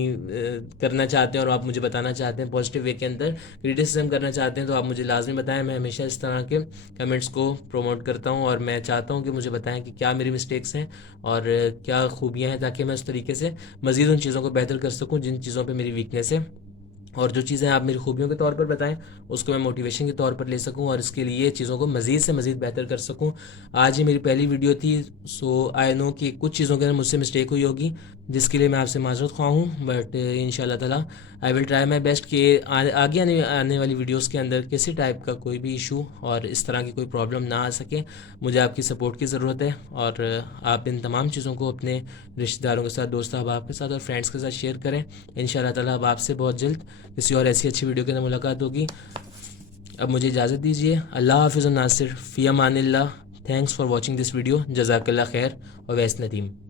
करना चाहते हैं और आप मुझे बताना चाहते हैं पॉजिटिव वे के अंदर क्रिटिसिज्म करना चाहते हैं तो आप मुझे लाजमी बताएं। मैं हमेशा इस तरह के कमेंट्स को प्रमोट करता हूं और मैं चाहता हूं कि मुझे बताएं कि क्या मेरी मिस्टेक्स हैं और क्या खूबियां हैं, ताकि मैं उस तरीके से मज़ीद उन चीज़ों को बेहतर कर सकूं जिन चीज़ों पर मेरी वीकनेस है। और जो चीज़ें आप मेरी खूबियों के तौर पर बताएं उसको मैं मोटिवेशन के तौर पर ले सकूं और इसके लिए चीज़ों को मज़ीद से मज़ीद बेहतर कर सकूं। आज ये मेरी पहली वीडियो थी, सो आई नो कि कुछ चीज़ों के अंदर मुझसे मिस्टेक हुई होगी, जिसके लिए मैं आपसे माजरत ख्वाह हूँ। बट इंशाल्लाह ताला I will try my best कि आगे आने वाली वीडियोज़ के अंदर किसी टाइप का कोई भी इशू और इस तरह की कोई प्रॉब्लम ना आ सके। मुझे आपकी सपोर्ट की ज़रूरत है और आप इन तमाम चीज़ों को अपने रिश्तेदारों के साथ, दोस्त अहबाब के साथ और फ्रेंड्स के साथ शेयर करें। इंशाल्लाह ताला अब आपसे बहुत जल्द किसी और ऐसी अच्छी वीडियो के अंदर मुलाकात होगी। अब मुझे इजाज़त दीजिए। अल्लाह हाफिज़ नासिर फ़ी अमानिल्लाह। Thanks for watching this video. जज़ाकल्लाह खैर। और वैस नदीम।